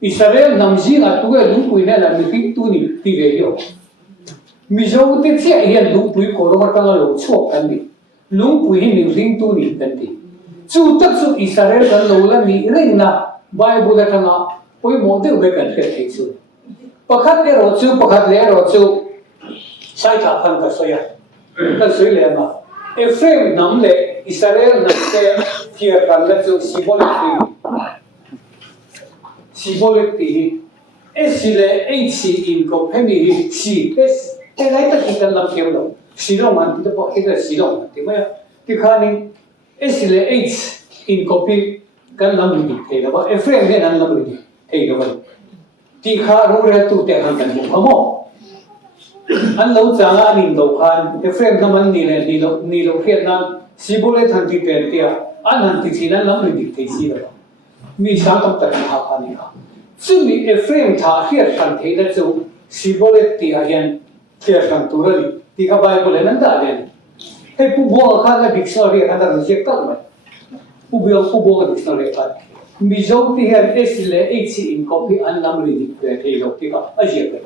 Israel namji nga tuwe lupui na la mifik tu ni tige yo. Mizo te tia hiyan lupui ko roma tanga lo chok kan di. Lupui ni mifik tu ni kan di. Chu tak su Israel kan lo la ni ring na Bible la tanga poi mo de ube kan kaya kaya su. Pakat le ro chu, pakat le ro chu. Sai ta pan ka soya. Kan soy le ma. Ephraim nam le Israel nam te kia kan la chu sibol ti. Sibolik ti esile H in ko pemi si es te lai ta kita lam keu lo silong man ti po kita silong ti ma ti khani esile H in ko pi kan lam ni te ba Ephraim ne nan lam ni te ga ba ti kha ro re tu te han kan mo mo an lo changa ni do khan Ephraim na man ni le ni lo khiat nan Sibolik than ti pe ti an han ti chi nan lam ni te si ba mi sang tam ta ha kha ni ha chu mi Ephraim tha hiat kan thei da chu Sibolet ti ayan hiat kan tu ri ti ka Bible nan da len he pu bo kha la dictionary kan da reject ka ma pu bo ka dictionary ka mi zo ti hiat esile h in copy an lam ri dik pe thei lo ti ka a je ka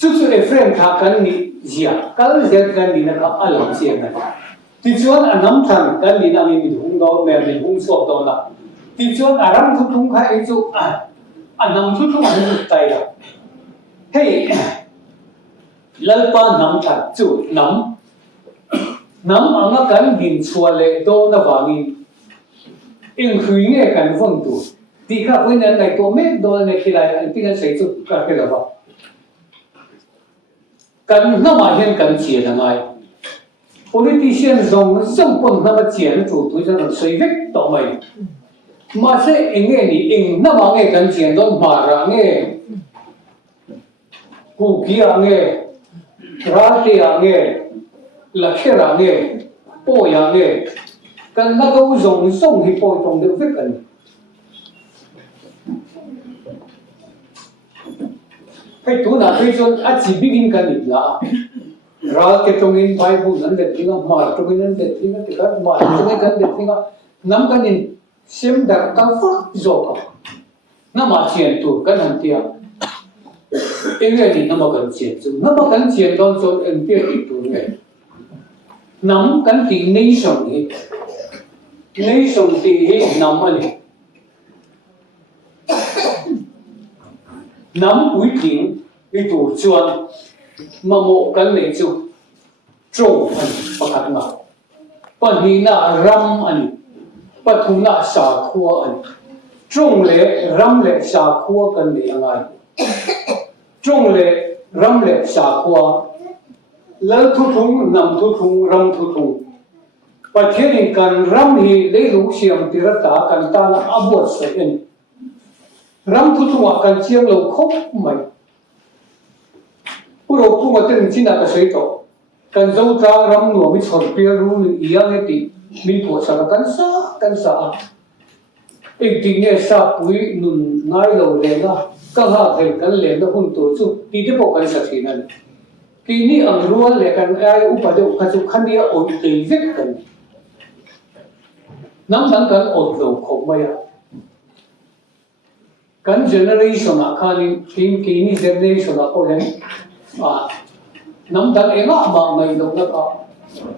chu Ephraim tha kan ni zia kal zet kan ni na ka alam che na ti chuan anam than kan ni na mi hung do me mi hung so do na ti chuan aram thu thung kha e chu anam thu thung an tai la hey lalpa nam than chu nam anga kan din chuale do na wangi eng hui nge kan vong tu ti kha hui nan lai to me do ne khilai an ti kan sei chu ka ke la ba kan na ma hian kan chia na ngai politician zong pon na ma chian chu tu jang sei vek to mai ma se enge ni eng na ma nge kan chian don ma ra nge ku ki a nge ra ti a nge la khe ra nge po ya nge kan na go zong song hi po tong de vek kan hai tu na thei chon a chi bigin kan ni la ra ke tongin Bible nan de tinga ma tongin nan de tinga ti ka ma tongin kan de tinga nam kan in sem dar ka fa zo ka na ma chien tu kan han tia enge ni na ma kan chien chu na ma kan chien don chon en pe ti tu ne nam kan ti nation ti he nam ani nam pui ting i tu chuan mamo kan le chu trong an pakhat ma panina ram ani pathuna sa khuwa ani trong le ram le sa khuwa kan le angai trong le ram le sa khuwa lal thu thung nam thu thung ram thu thung pathian kan ram hi le lu siam tirata kan ta na abot se ani ram thu thung kan chiang lo khop mai puro punga ten china ka sei to kan zo tra ram no mi chhor pia ru ni yang e ti mi po sa kan sa ek ding ne sa pui nun ngai lo le na ก็หาเห็นกันเลยนะหุ่นตัวจุดที่ที่บอกกันสักทีนั้นทีนี้อันรู้ว่าเลยกันไอ้อุปเดชขัดขันนี้อดตีเวกกันน้ำดังกันอดลงคงไม่อะกันเจเนอเรชันอะคันนี้ทีนี้เจเนอเรชันอะเขาเห็นน้ำดังเองอะบางไม่ลงแล้วก็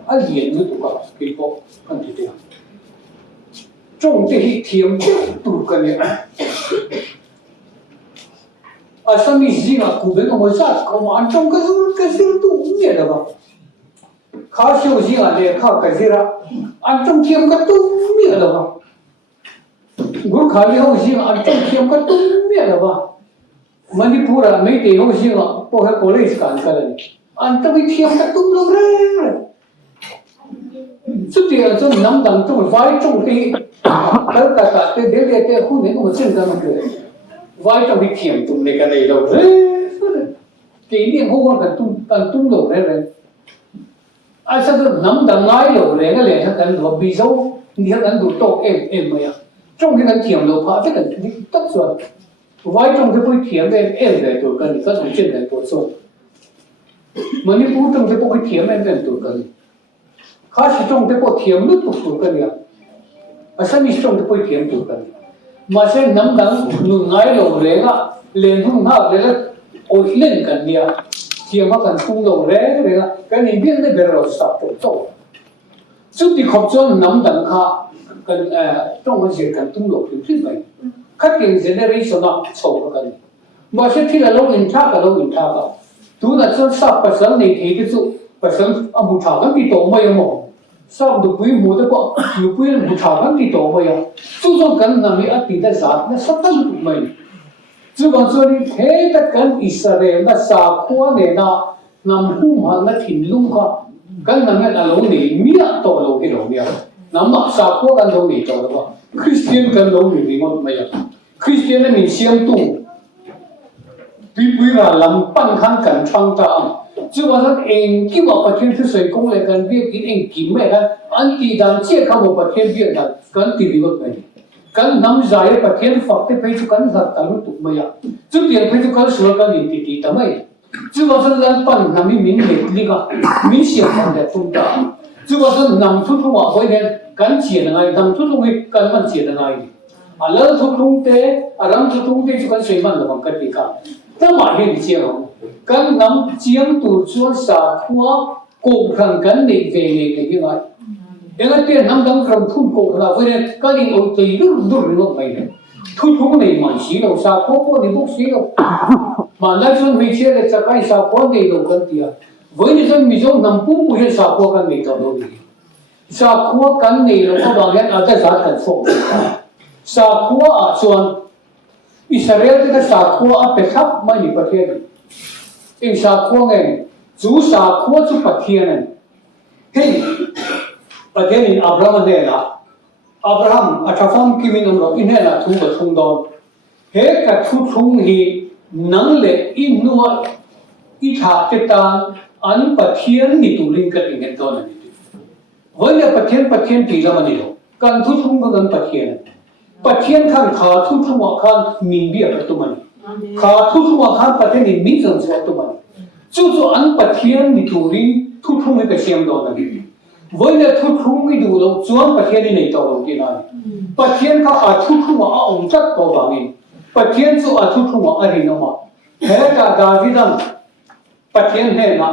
อันเย็นนี่ถูกกับกี่พวกกันทีเดียวจงที่เทียมตัวกันเนี่ยอาศัยสิ่งอะกูเป็นคนสัตว์เขามันจงกระสุนตัวเนี่ยนะบ้าข้าเชื่อสิ่งอะไรข้ากระสิระอันจงเทียมกระตุ้นเนี่ยนะบ้ากูข้าเลี้ยงสิ่งอันจงเทียมกระตุ้นเนี่ยนะบ้ามันนี่พูดอะไรไม่ดีเขาสิ่งอะพวกเขาโพลิสกันกันเลยอันจงเทียมกระตุ้นลงเลยสุดที่อันจงน้ำดังจงไฟจงที่แล้วก็ตัดเดี๋ยวหุ่นเนี่ยมันสิ่งกันมันเลยไว้ต้องไปเทียมตุ้มในกันเลยเราเฮ้ยทีนี้เขาว่ากันตุ้มเราเลยอาศัยน้ำดังไงเราเลยก็เลยถ้ากันเราบีโซ่เนี่ยกันดูโตเอ็มไหมอ่ะจงที่กันเทียมเราพาที่กันนี่ตัดส่วนไว้จงที่ไปเทียมเอ็มเลยตัวกันก็ต้องเช่นเลยตัวส่วนมันนี่พูดจงที่ไปเทียมเอ็มตัวกันข้าสิจงที่ไปเทียมนึกตัวกันเนี่ยอาศัยมีจงที่ไปเทียมตัวกันมาเช่นน้ำดังนุ่งไงลงเรงอ่ะเลี้ยงหุ่นห้าเลยละโอ้ยเล่นกันเนี่ยเทียมมากันทุ่งลงเรงอ่ะกันนี่เบี้ยได้เบลล์สับตัวโตสุดที่ขอบจนน้ำดังข้ากันต้องมาเสียกันทุ่งลงถึงไหมขัดยังเจเนอเรชั่นอ่ะโฉบกันมาเช่นที่เราลงอินทากันดูนั่นส่วนสับภาษาในที่ที่สุดภาษาอมุทากันที่โตไม่ยังมองสับดูปุยหมูแต่ก็อยู่ปุยมุทากันที่โตไม่ยังทุกคนกันนั่นมีอติได้สัตว์นั่นสัตว์ตั้งถูกไหมจุดบางส่วนนี้เฮ้แต่กันอิสราเอลนั่นสักขัวเนี่ยนะนำหุ่มหันนั่นถิ่นลุงก็กันนั่นเนี่ยเราเนี่ยมีอะโตเราที่เราเนี่ยนำมาสักขัวกันเราเนี่ยโตแล้วว่าคริสเตียนกันเราเนี่ยมีหมดไหมอ่ะคริสเตียนเนี่ยมีเสียงตุ้งปีปุยว่าลำปั้นขันกันช่างตาจุดว่านั้นเองที่ว่าประเทศที่สวยกงเลยกันเรียกกินเองกินไม่กันอันที่ดันเชี่ยข้ามประเทศเบียดกันกันที่ดีกว่าไหมกันน้ำใจประเทศฝักที่ไปจุกันสัตว์ตั้งถูกไหมอ่ะจุดเดียวไปจุกันสวยกันอินทิทำไมจุดว่านั้นลำปั้นน้ำมีมินเล็กนี่ก็มินเสียกันแต่ตุ้งตาจุดว่านั้นน้ำทุกทุ่งว่าไว้เนี่ยกันเชียร์ยังไงน้ำทุกทุ่งกันมันเชียร์ยังไงอะไรทุกทุ่งเตะอะไรทุกทุ่งเตะจุกันสวยมันระวังกันดีกันแต่มาเห็นเชียร์กันน้ำเชียงตัวชวนสักขัวโกงขังกันในเวลีเลยยังไงยังไงเป็นน้ำดังกระพุ่งโกงเราเวลีกันนี่เอาตีดูลงไปเลยทุกในมันสีเราสักขัวพวกนี้พวกสีเรามันนั่นส่วนไม่เชื่อเลยจะใครสักขัวในเรากันเดียวเวลีส่วนมีส่วนน้ำพุ่งผู้เห็นสักขัวกันในตัวเราดีสักขัวกันในเราก็บางอย่างอาจจะสักกันฟงสักขัวส่วนอิสราเอลที่สักขัวเป็นทับไม่มีประเทศเองสักขัวไงจูสักขัวจุประเทศนั่นเฮ้ยประเทศนี้อับราฮัมเนี่ยนะอับราฮัมอัชฟัมกิมินอมรอินเนี่ยนะทุ่งกับทุ่งดอนเฮ้กับทุ่งฮีนั่งเล่อินนัวอิทาติตานอันประเทศนี้ตุลิงกันเองตัวนั้นวันนี้ประเทศที่ละมันนี่หรอการทุ่งกันประเทศประเทศข้างขาทุ่งว่าข้างมินเบียประตูมันขาทุ่งว่าข้างประเทศนี้มินจังสวัสดิ์มันจู่ๆอันประเทศนี้ตุลิงทุ่งไม่เป็นเสียงดอนนั่นวันนี้ทุ่งไม่ดูแล้วจวนประเทศนี้ในตัวเราที่นั่นประเทศข้าทุ่งว่าองค์จักรตัวบางนี้ประเทศจู่ทุ่งว่าอะไรนะมาเฮ้กับดาวิดันประเทศเนี่ยนะ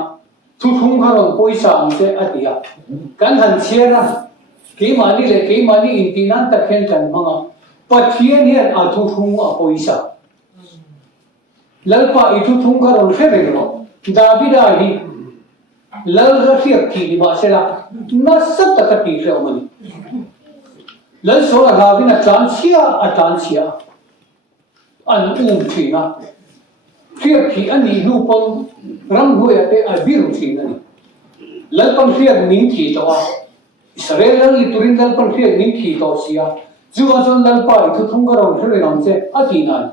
ทุ่งข้าเราป่วยสามเสียอดีตกันหันเชียนะกี่มานี่เลยกี่มานี่อินทินันตะเข็นกันมั้งประเทศเนี่ยทุ่งว่าป่วยสามแล้วป้าอีทุ่งข้าเราเชื่อเลยเนาะดาวิดาฮีแล้วเรียกที่ดีมาเสียละน่าสัตย์ตะกี้เรื่องมันแล้วส่วนดาวิดาจานเชียอันที่นะเรียกที่อันนี้รูปรังหัวเตะบิรุที่นั่นแล้วก็เรียกนิ่งที่ตัวอิสราเอลลิตุรินแล้วก็เรียกนิ่งที่ตัวเสียจู่ๆแล้วป้าอีทุ่งข้าเราเชื่อเลยน้องเจ้าที่นั่น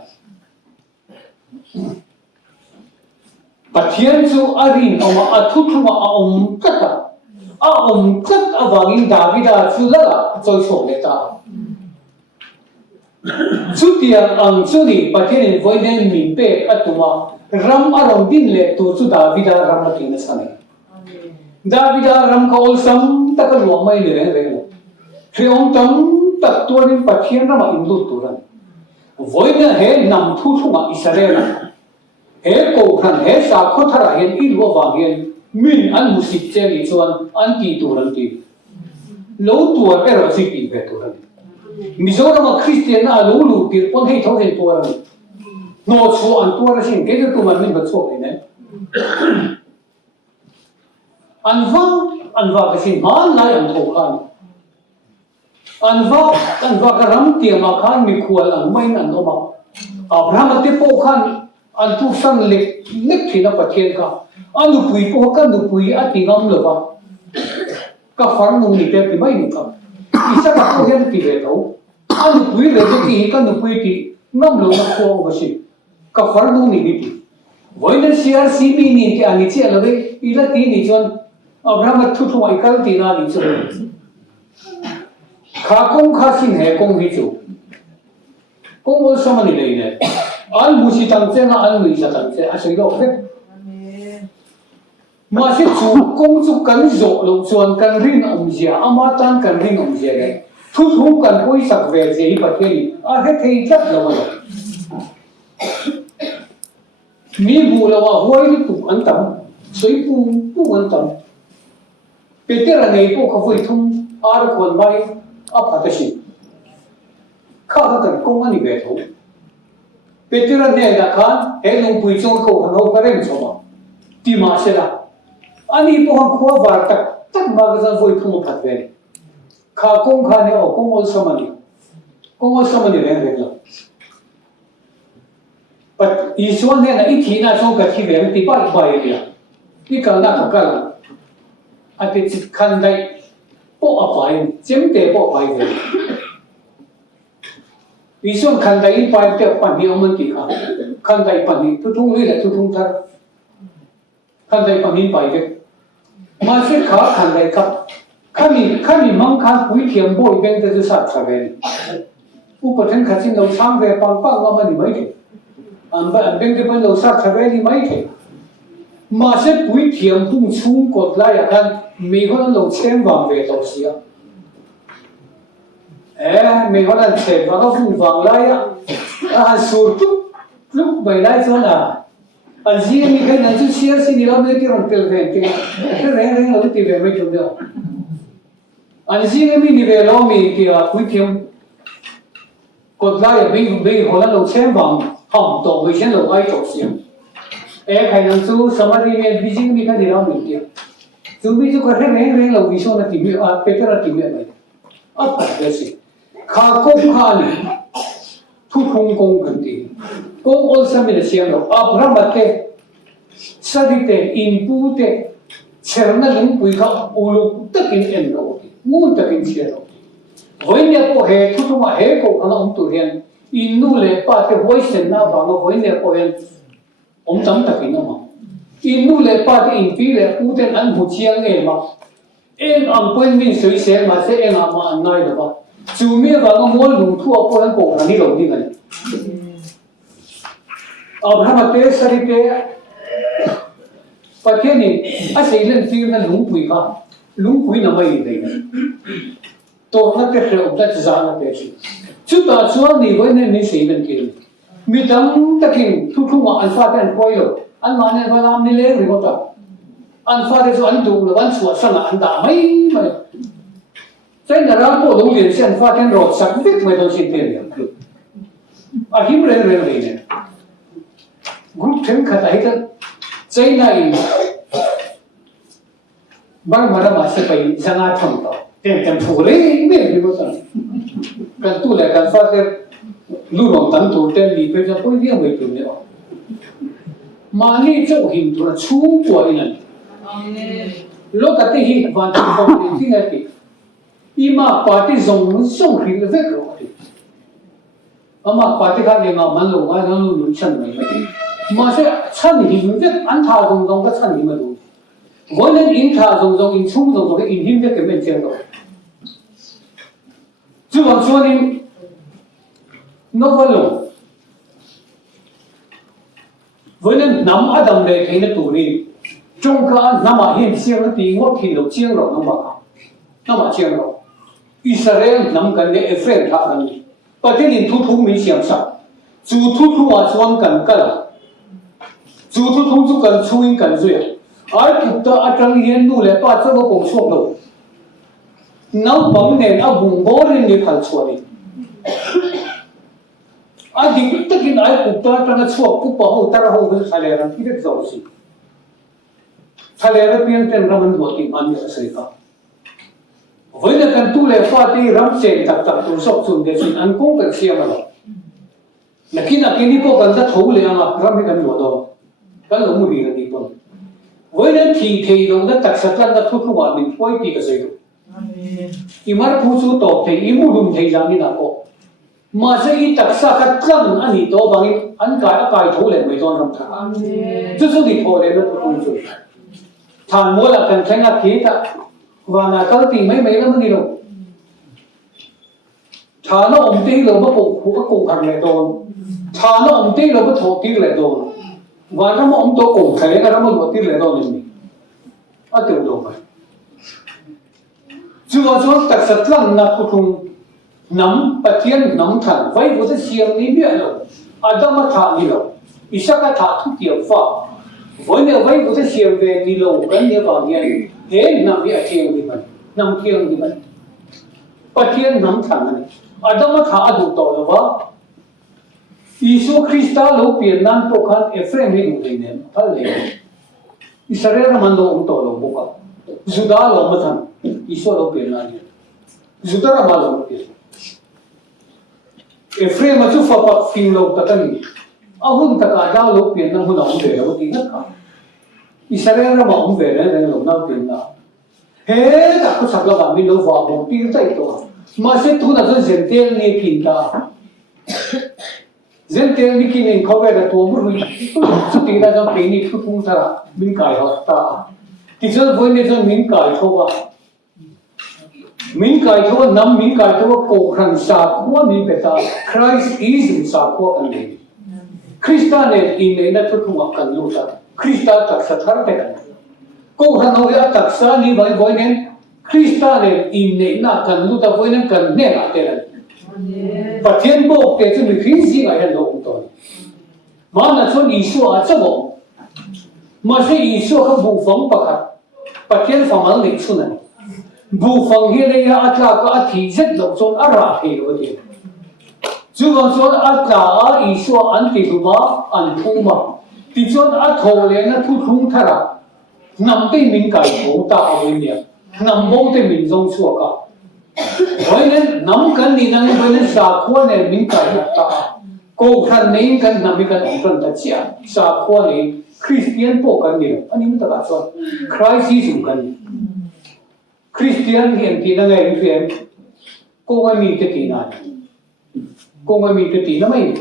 ประเทศจู่อารินเอามาทุ่งว่าอมกัดวางอินดาวิดาจู่แล้วจะโชว์เลยตา ชุดเดียอังชุดนี้ประเทศนี้ไว้ในมินเป้อัตุมารำอารมณ์ดินเละตัวชุดดาวิดารำมาทิ้งนั่นเองดาวิดารำเขาซ้ำตะกันหลวงไม่เหนื่อยเลยเที่ยวตั้งตัดตัวนี้ประเทศนั้นมาอินดูตัวนั้นไว้เนี่ยเห็นนำทุกทุกมาอิสราเอลเห็นโกขันเห็นสาขุทาเห็นอินวัววางเห็นมินอันมุสิเจริญชวนอันตีตัวนั้นตีโลตัวเอรสิตีเบตัวนั้นมิโซรามาคริสเตียนอาลูลูตีปนให้ท้องเห็นตัวนั้นโนชัวอันตัวนั้นสิ่งเกิดตัวมันไม่บัดชัวเลยนะอันว่าก็สิ่งมันไล่อันทุกขันอันว่ากระรำเตียมาขันมีขวดอันไม่นั่นออกมาอับราฮัมติโปขันอันทุกสันเล็กที่นับประเทศกันอันดูปุยโปกันดูปุยอัติงามเลยวะก็ฟังนุ่งนี่เป็นที่ไม่มีกันอีสักก็เห็นที่เดียวอันดูปุยเลยจะกี่กันดูปุยที่น้ำลงนักขวางก็สิก็ฟังนุ่งนี่ดีวันนั้น CRC มีนี่ที่อันนี้เชื่อเลยอีละที่นี่จนอับราฮัมทุกทุกวันอีกแล้วที่นั่นนี่จนข้าคงข้าสิ่งเหตุคงวิจูคงวันสมัยนี้เนี่ยอันมุสิตั้งใจนะอันมุสิตั้งใจอาศัยเราเนี่ยมาสิจูคงจูกันโจลงส่วนกันรินอมเจียอามาตันกันรินอมเจียเลยทุกทุกกันคุยสักเวทีที่ประเทศนี้อาเหตุที่จัดเราเลยมีบุรุษว่าหัวที่ถูกอันตั้มสวยปูอันตั้มเป็นที่ระเนยพวกเขาไปทุ่มอาร์คนไม่อาพัดสิข้ากันคงอันนี้เวทุเป็นที่ระเนยนักขันเฮลุงปุยจงเขาหันเอากระเร่งชมาที่มาเสละอันนี้พวกเขาบาร์ตักมากจะไปทุ่มพัดเวรข้าคงข้าเนี่ยคงอัลสมานีเรื่องละปัจจุบันเนี่ยนะอีที่น่าชมกับที่เวรที่ป้าไปเลยที่กันน่าทุกข์อาทิตย์ขันได้ปอไปเจ็มเตะปอไปเลยวิสุทธิ์ขันได้ไปเตะปันนี้เอามันติดกันขันได้ปันนี้ทุกๆเลยแหละทุกๆท่านขันได้ปันนี้ไปเลยมาเสียขาขันได้ครับขันนี้มังคับวิเทียมบ่อยเป็นแต่จะสัตว์สักเองอุปถัมภ์ขัดสินเราสร้างเวปังปังเรามันไม่ได้อันเป็นแต่เป็นเราสัตว์สักเองไม่ได้มาเสียวิเทียมพุ่งชุ่มกดไล่กันมีคนเราเชื่อมวางเวทเอาเสียมีคนเราเชื่อมวางก็พุ่งวางไล่สูตรลุกไปไล่ส่วนอันที่มีแค่นั้นจะเชื่อสิ่งที่เราไม่ได้รู้เป็นเรื่องที่เรื่องเราที่เรื่องไม่จบเดียวอันที่มีนิเวศเรามีที่วิเทียมกดไล่มีคนเราเชื่อมวางห้องตัววิเชียนเราไอ้ตัวเสียใครนั่งสู้สมาธิเนี่ยบิจิมีกันที่เราไม่เกี่ยวจูบิจูก็เรื่องเราวิชวลที่มีเป็นตัวที่มีอะไรปัจจัยสิข้าคงข้านี่ทุกคงกันที่คงอัลสมีเสียงเราอับรามัตเตสติเตอินพุตเตเชื่อนั่นลุงคุยเขาอุลุตะกินเอ็นเราที่มูตะกินเชื่อเราวันนี้พอเหตุทุกมาเหตุก็ขนาดตัวเรียนอินนูเล่ป้าที่วัยเสนาบางวันนี้พอเห็นจำตะกินออกมาอินนูเล่ป้าที่อินฟีเล่พูดถึงอันบุเชียงเองมาอันเป็นมินสวยเสียมาเสียมาอันน้อยหรือเปล่าจูเมียบางมอลลุงทั่วพวกนั้นโกงนี่เราดีกันอับราฮัมเตสริเตประเทศนี้อาศัยเรื่องที่นั่นลุงปุยน่ะไม่ได้กันตัวนั้นก็คืออุตส่าห์นั่นเองชุดตาส่วนนี้ไว้ในนี้สิ่งนั้นกินมีทั้งตะกินทุกๆอันฟาดอันคอยเลยอันมาเนี่ยเวลาไม่เลี้ยงหรือว่าอันฟาดส่วนอันดูแล้วอันสวดสละอันด่าไม่ใช่นะเราพูดตรงนี้เส้นฟาดอันรอดสักนิดไม่ต้องสิ้นเดือนอย่างคืออาหิมเรื่องนี้เนี่ยกรุ๊ปถึงขนาดที่ใช่ไหมบางมารามาสไปจังหวัดทองต่อเต็มถูกเลยไม่รู้ว่ากันตู้แหละกันฟาดลูกน้องตั้งตัวเต็มที่เป็นจะพูดเรื่องไม่ถูกเนี่ยมานี่เจ้าหินตัวชูกว่าอีนั่นโลกที่หินวันที่ผมเรียนที่ไหนที่อีมาปาร์ตี้ส่งหินเวกเราที่อามาปาร์ตี้กันเองมันลงมาแล้วลุยชั้นไม่มาเสียชั้นหินเวกอันท่าตรงก็ชั้นหินมาดูวันนั้นอินท่าตรงอินชุ่มตรงก็อินหินเวกเป็นเจ้าตัวจุดวันนี้ novalo với nên nắm ở đầm đề thấy nó tủ đi trong cả nằm ở hiện siêu nó tí ngót thì đầu chiêng rồi nó mà chiêng rồi Israel nắm gần để Ephraim thả gần đi và thế nên thu thu mình xiêm sạch dù thu thu ở xuân cần cả là dù thu thu chú cần chui cần duyệt ai cũng ta ở trong hiến nu lệ ba cho nó cũng xuống đâu nấu bấm nền ở vùng bố lên đi phải xuôi đi ai thì tất nhiên ai cũng ta trong nó xuôi cũng bảo hộ ta ra hộ với sai lệ rằng cái giàu gì sai lệ là biến thành ra mình một tìm ăn như thế nào với là cần tu lệ pha thì rắm sen tập tập tu sọc xuống để xin ăn cũng cần xem mà là khi nào cái đi có cần ta thấu lệ mà rắm cái cần một đâu cái lỗ mũi là đi tuần với nên thì đâu đã tập sát là thu thu mình quay đi cái gì Imar pusu to thei imu dum thei jang ni na ko ma se I tak sa khat tlang ani to bangin an kai tho le mai ton ram tha chu chu di tho le na tu chu than mo la kan thenga khi ta wa na kal ti mai la mani lo tha no om ti lo ba ko khang le ton tha no om ti lo ba tho ti le ton wa na mo om to ko khale na mo lo ti le ton ni a tu lo ba chú cho tất sát lăng na thu thung nắm bát thiên nắm thần vay của cái xiêm ní miệng rồi, Adam thả đi rồi, Isaac thả thu tiền phật, với nếu vay của cái xiêm về đi lâu gần như vào nhiên, thế nằm địa thiên đi mình, nằm thiên đi mình, bát thiên nắm thần này, Adam thả đủ tổ rồi vợ, Isu Christa lâu biển nam tổ khăn Ephraim đi đủ đấy nè, phải lấy, Israel mang đồ ông tổ lâu bốc à, Judah lâu mất thần. Isu lo pena ni, Judah ramai lo pena. Ephraim macam fapak film lo kata ni, ahun tak ada lo pena hun ahun deh lo tinggal kan. Israel ramai ahun deh dengan lo nak pena. Hei, tak aku sakla kami lo faham, tinggal tak itu. Masih tu nak zentel ni pinta, zentel ni kini kau ada tu umur, tu tinggal jam peni tu pun cara mingkai hosta. Tiada boleh jam mingkai coba. Min kai thua nam min kai thua ko khan sa khua min beta Christ is in sa khua kan ni Christa ne in ne na thu thu kan lu ta Christa tak sa thar te kan ko khan ho ya tak sa ni vai voi ne Christa ne in ne na kan lu ta voi ne kan ne la te la pa thiên bo te chu mi phin si ngai han lo to ma na chon Isu a chabo ma se Isu ka bu phong pa kha pa thiên phong al ni chu na bu phong hi le ya atla ka thi zet lo chon ara he lo ti chu lo chon atla a Isu an ti huma an thuma ti chon a tho le na thu thung thara nam te min kai tho ta a wi nia nam bo te min zong chu ka với nên nắm cần đi năng với nên sa khoa này mình phải học ta cô khăn nên cần nắm mình cần học phần tất cả sa khoa này Christian bộ cần nhiều anh em ta bảo cho Christ Jesus cần Christian hiện thì là ngày phiền cô ai mình cái gì này cô ai mình cái gì nó mấy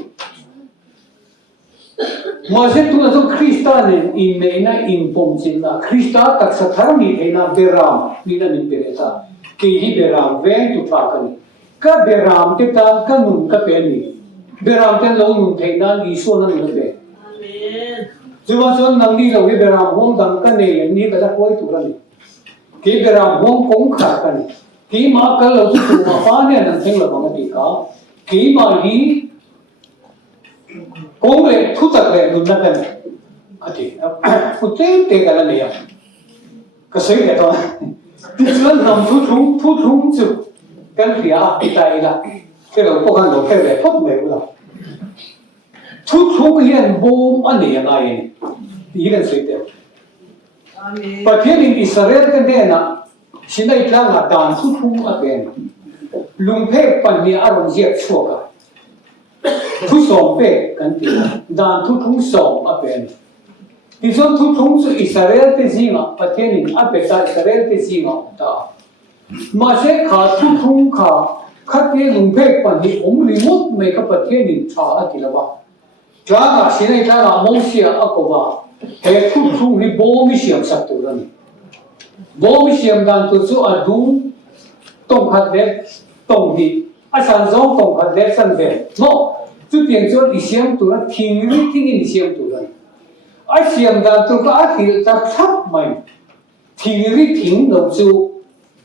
mà sẽ tu là cho Christian này in này na in phong chính là Christian tất cả thằng này thế nào beram đi là mình biết ta kỳ hi beram về tu phá cái này các beram thì ta các nung các bên này beram thì lâu nung thế nào Isu nó nung thế chứ mà cho năng đi lâu cái beram hôm đằng cái này ni cái ta coi tu cái này cái beram hôm cũng khác cái này cái mà cái lâu tu mà phá này năng thành là bằng cái gì cả cái mà hi cũng về thu tập về nung cái này à thì phụ trách cái này à cái gì vậy thôi thì chúng nằm thu thúng chụp cái gì à cái này là cái đầu có khăn đầu cái này phốt này cũng là thu thúng hiện bom anh này ngay thì cái gì đấy và thế nên Israel cái này là xin đây là đàn thu thúng ở bên lùng phép bản địa ở diệt chua cả thu sòng phép cái gì đàn thu thúng sòng ở bên thì do thu thúng cho Israel thế gì mà và thế nên áp bệ tại Israel thế gì mà ta mà sẽ khá thu thúng khá cái lùng phép bản địa ông lý mốt mấy cái và thế nên trả cái là bao trả là xin này trả là mong xia ở cổ vào cái thu thúng thì bố mi xiêm sát tu rồi bố mi xiêm đàn tu cho ở đúng tông hạt đẹp tông đi sản giống tông hạt đẹp sản đẹp nó จุดเตียงจวนอิเสียมตัวนั้นทิ้งริทิ้งอิเสียมตัวนั้นไอเสียมดานตัวก็อาทิตย์จะทับไหมทิ้งริทิ้งเราจู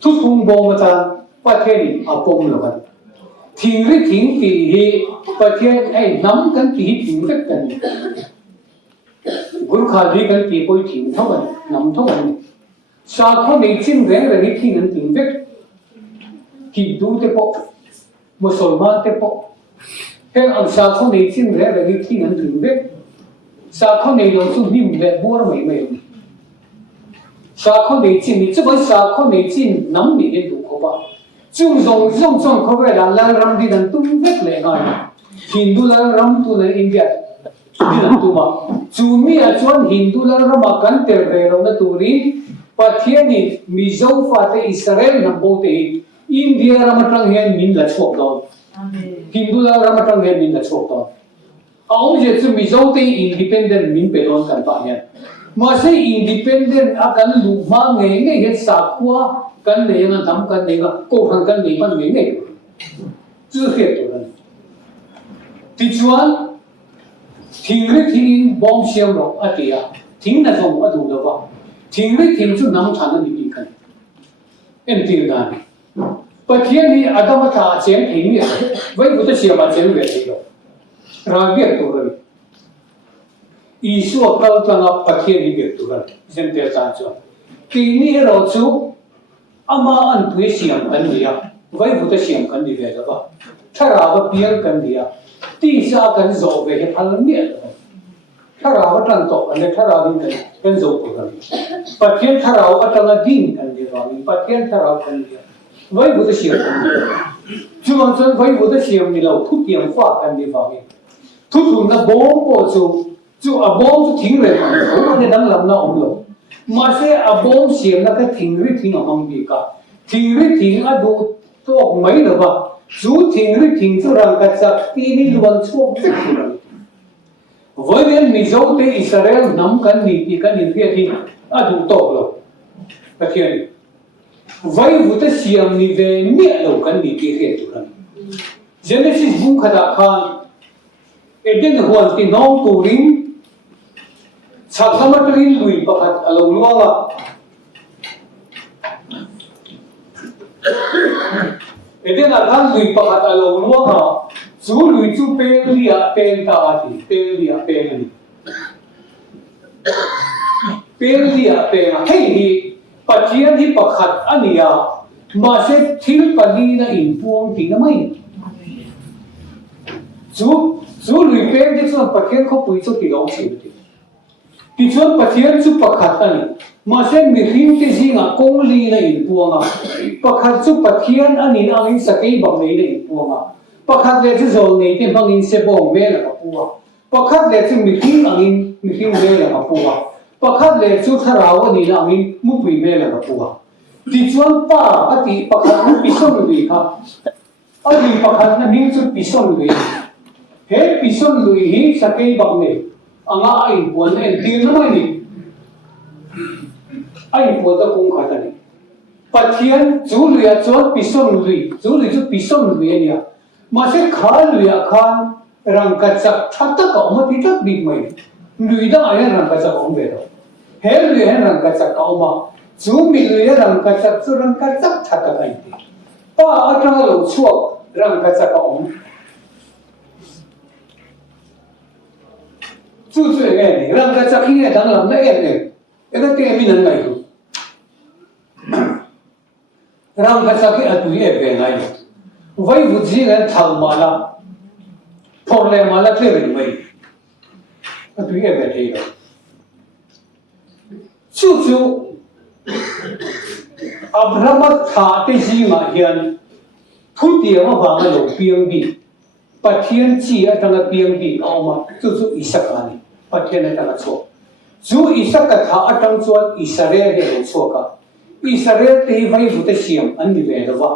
ทุกทุ่งบงมาจานประเทศนี้อาปมแล้วกันทิ้งริทิ้งที่ประเทศไอ้น้ำกันที่ทิ้งเล็กกันกุลขาดีกันที่ไปทิ้งเท่ากันน้ำเท่ากันชาเขาในจิ้มแรงเลยทิ้งกันทิ้งเล็กฮินดูเตปะมุสลิมเตปะเห็นอันชาเขาในจิ้มแรงเลยทิ้งกันทิ้งเล็กชาเขาในเราสู้นิ่มแบบบัวไม่ชาเขาในจิ้มนี่จะเป็นชาเขาในจิ้มน้ำนี่เด็ดดูเขาบ้าจุ่มเขาไปแล้วแล้วรำดีนั่นตุ้มเล็กเลยไงฮินดูแล้วรำตัวในอินเดียดีนั่นตัวมาจุ่มมีอาจวนฮินดูแล้วรำมากันเตอร์เรื่องนั้นตัวนี้ประเทศนี้มิโซฟาเตอิสราเอลนับโบเตอินเดียรำมาตั้งเห็นมินละชกดอนฮินดูแล้วรำมาตั้งเห็นมินละชกดอนเอาเจ็ดมิโซเตอินดิเพนเดนต์มินเป็นรอนกันป่ะเนี่ยมาใช่อินดิเพนเดนต์อาการลูกมาเงี้ยเห็นสักว่ากันเนี่ยนะทำกันเนี่ยก็โกงกันเนี่ยมันเงี้ยจุดเกิดตัวนั้นที่ชวนทิ้งเลยทิ้งบอมเชียมหรอกอาทิตย์ทิ้งนั่นส่งมาดูแล้วว่าทิ้งเลยทิ้งจุดน้ำทานนั่นดีกันเอ็นตีนานประเทศนี้อาดามท่าเชียงทิ้งเนี่ยไว้บุตรเชียมาเชียงเวทีเราราเบียตัวเลยอีสุอาการตั้งประเทศนี้เบียตัวเลยเช่นเดียวกันจ้ะที่นี่เราชูอามาอันตัวเชียงกันเนี่ยไว้บุตรเชียงกันดีเลยแล้วว่าถ้าเราเปลี่ยนกันเนี่ยที่สากันโจเวให้พันเนี่ยถ้าเราตั้งโต๊ะกันเนี่ยถ้าเราดิ้นกันเป็นโจกันประเทศถ้าเราตั้งดิ้นกันดีกว่าประเทศถ้าเรากันเนี่ยไว้บุตรเชียงกันจุดนั้นไว้บุตรเชียงนี่เราทุกอย่างฟ้ากันดีกว่าทุกคนนะบอมก็จู่บอมจะทิ้งเลยผมเนี่ยนั่งลำน้าอมลงมาเสียบอมเชียงนะก็ทิ้งริทิ้งอ่ะมันดีกว่าทิ้งริทิ้งอ่ะดูตัวไม่หรอวะจู่ทิ้งริทิ้งจู่รังกัดสักทีนี่ล้วนชั่วไม่ทิ้งเลยวันนี้มิโซเตอิสราเอลนำกันนี่ที่กันนี่เพียทิ้งอ่ะดูโตเลยก็เทียนไว้บุตรเชียงนี่เวเนี่ยเรากันนี่ที่เพียตัวนั้นเจเนซิสบุ้งขดาคานเอ็ดเดนหัวที่น้องตูริงชักสมัติรินลุยประคัตอารมณ์ว่าเอ็ดเดนอาการลุยประคัตอารมณ์ว่าจูลุยจูเปรียเปนตาทีเปรียเปนเปรียเปนให้ที่ปัจจัยที่ประคัตอันนี้มาเสร็จที่ปัจจัยนั้นอินพวงที่นั่นไม่จูลุยเปนที่ส่วนปัจจัยเขาปุยสุดที่เราเชื่อที่ส่วนปัจจัยจูประคัตอันนี้มาเสร็จมีหินที่สิ่งกงลีนั้นอินพวงประคัตจูปัจจัยอันนี้อันนี้สกัยบังนี้นั้นอินพวงประคัตเลที่โซนนี้ที่บังอินเซบงเมลกับปัวประคัตเลที่มีหินอันนี้มีหินเมลกับปัวประคัตเลที่ทาราวนี้อันนี้มุกวิเมลกับปัวที่ส่วนป้าอดีประคัตนั้นพิษณุลุยครับอดีประคัตนั้นนิ่งสุดพิษณุลุยเฮ้พิษณุลุยฮีสกัยบังนี้อังอาอินปวนเอ็นตีนไม่นี่ไอ้ปวนตะคงขัดนี่ปัจจัยจูเลียจวนพิษณุลุยจูเลียจุดพิษณุลุยเนี่ยมาเสกขาลุยอาคารรังกัดจักชัดตะก็มาที่จักบิ๊กไม่ลุยได้ยังรังกัดจักของเบลเฮลุยรังกัดจักเอามาจูมิลุยรังกัดจักจูรังกัดจักชัดตะกันที่ป้าอัตราเราชัวรังกัดจักเอาจู่ๆเองนี่รังกัดจักที่เนี่ยดังลำนั่นเองเนี่ยเอ็งก็เตะมินันไงกูรังกัดจักที่อัตุยเป็นไงไว้บุษีเนี่ยทำมาละพอเลยมาละเคลื่อนไปอัตุยเป็นที่เราจู่ๆอับรามัตถาที่จีมาเฮียนทุกที่มาฟังเราเพียงบีปัจจัยจีอัตราเพียงบีเอามาจู่ๆอิสระนี่ปัจจัยนั่นตั้งชั่วจู่อิสระถาอัตราส่วนอิสระเรื่องชั่วกันอิสระที่ไว้บุตรเชียงอันนี้เป็นอะไรวะ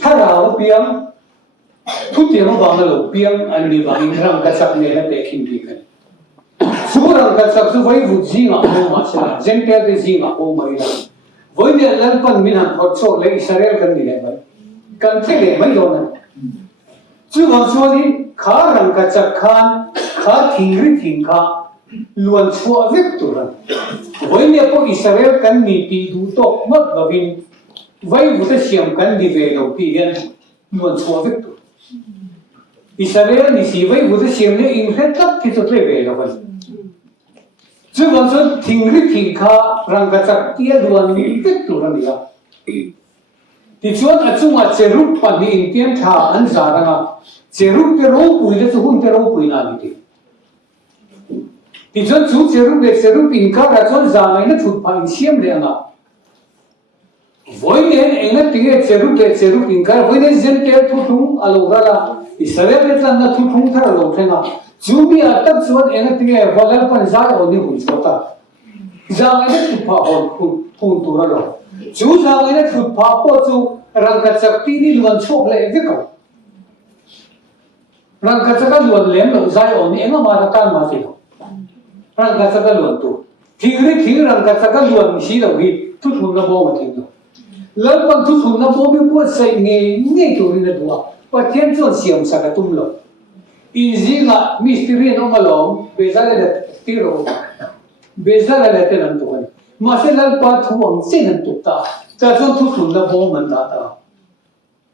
ถ้าเราเพียงทุกที่มาฟังเราเพียงอันนี้ว่าอินทรังกัจจ์เนี่ยเป็นขิมดีกันสุรังกัจจ์สุไว้บุตรจีงาโอมาชนะเจนเทียร์จีงาโอมาอีละวันนี้หลังปันมินันขอโชว์เลยอิสราเอลกันนี่เลยกันที่เลยไม่โดน จู่วันส่วนนี้ข้ารังกัจจคานข้าทิ้งหรือทิ้งข้าล้วนชั่วเวกตัวนั้นวันนี้พวกอิสราเอลกันมีปีดูตกมัดบวินไว้บุตรเสียมกันดีเวลปีเดียนล้วนชั่วเวกตัวอิสราเอลนี่สิไว้บุตรเสียมเนี่ยอินเทอร์เน็ตที่สุดเลยเวลวันจู่วันส่วนทิ้งหรือทิ้งข้ารังกัจจเตียล้วนมีเวกตัวนั้นเนี่ยที่ชวนอาจุมาเจรุปปันนี้อินเดียนท่าอันจารังเจรุปเทโรปุยเดสุหุ่นเทโรปุยนานิติที่ชวนจู่เจรุปเดเจรุปอินข้าราชวนจางไงนั่นชุดพันเสียมเลยนะวันนี้เองนั่นที่เจรุปเดเจรุปอินข้าวันนี้เจนเททุทุ่งอโลกาลาอิสราเอลเนั่นนั่นทุทุ่งท่าโลกเองจู่มีอัตตชวนเองนั่นที่วอลเลย์ปันจางวันนี้หุ่นชดตาจางไงนั่นชุดผ้าหุ่นตัวเรา จู่จางไงนั่นชุดผ้าปอจู่รังกัจจตีนี่ล้วนโชคเลยวิกเอารังกัจจก็ล้วนเลี้ยงเราใจอ่อนนี่เองก็มาตะการมาสิเรารังกัจจก็ล้วนตัวทิ้งหรือทิ้งรังกัจจก็ล้วนมีสีเราหิทุกคนนับโบมาทิ้งเราแล้วบางทุกคนนับโบมีพวกใส่เงี้ยตัวนี้นะตัวประเทศส่วนเสียมสักตุ้มเราอีซีละมิสตรีน้องมาลองเบซ่าเลยตีโร่เบซ่าเลยเต้นนั่นตัวนี้มาเสร็จแล้วปัดห่วงเส้นนั่นตุกตาแต่ส่วนทุกคนนับโบมันตาตา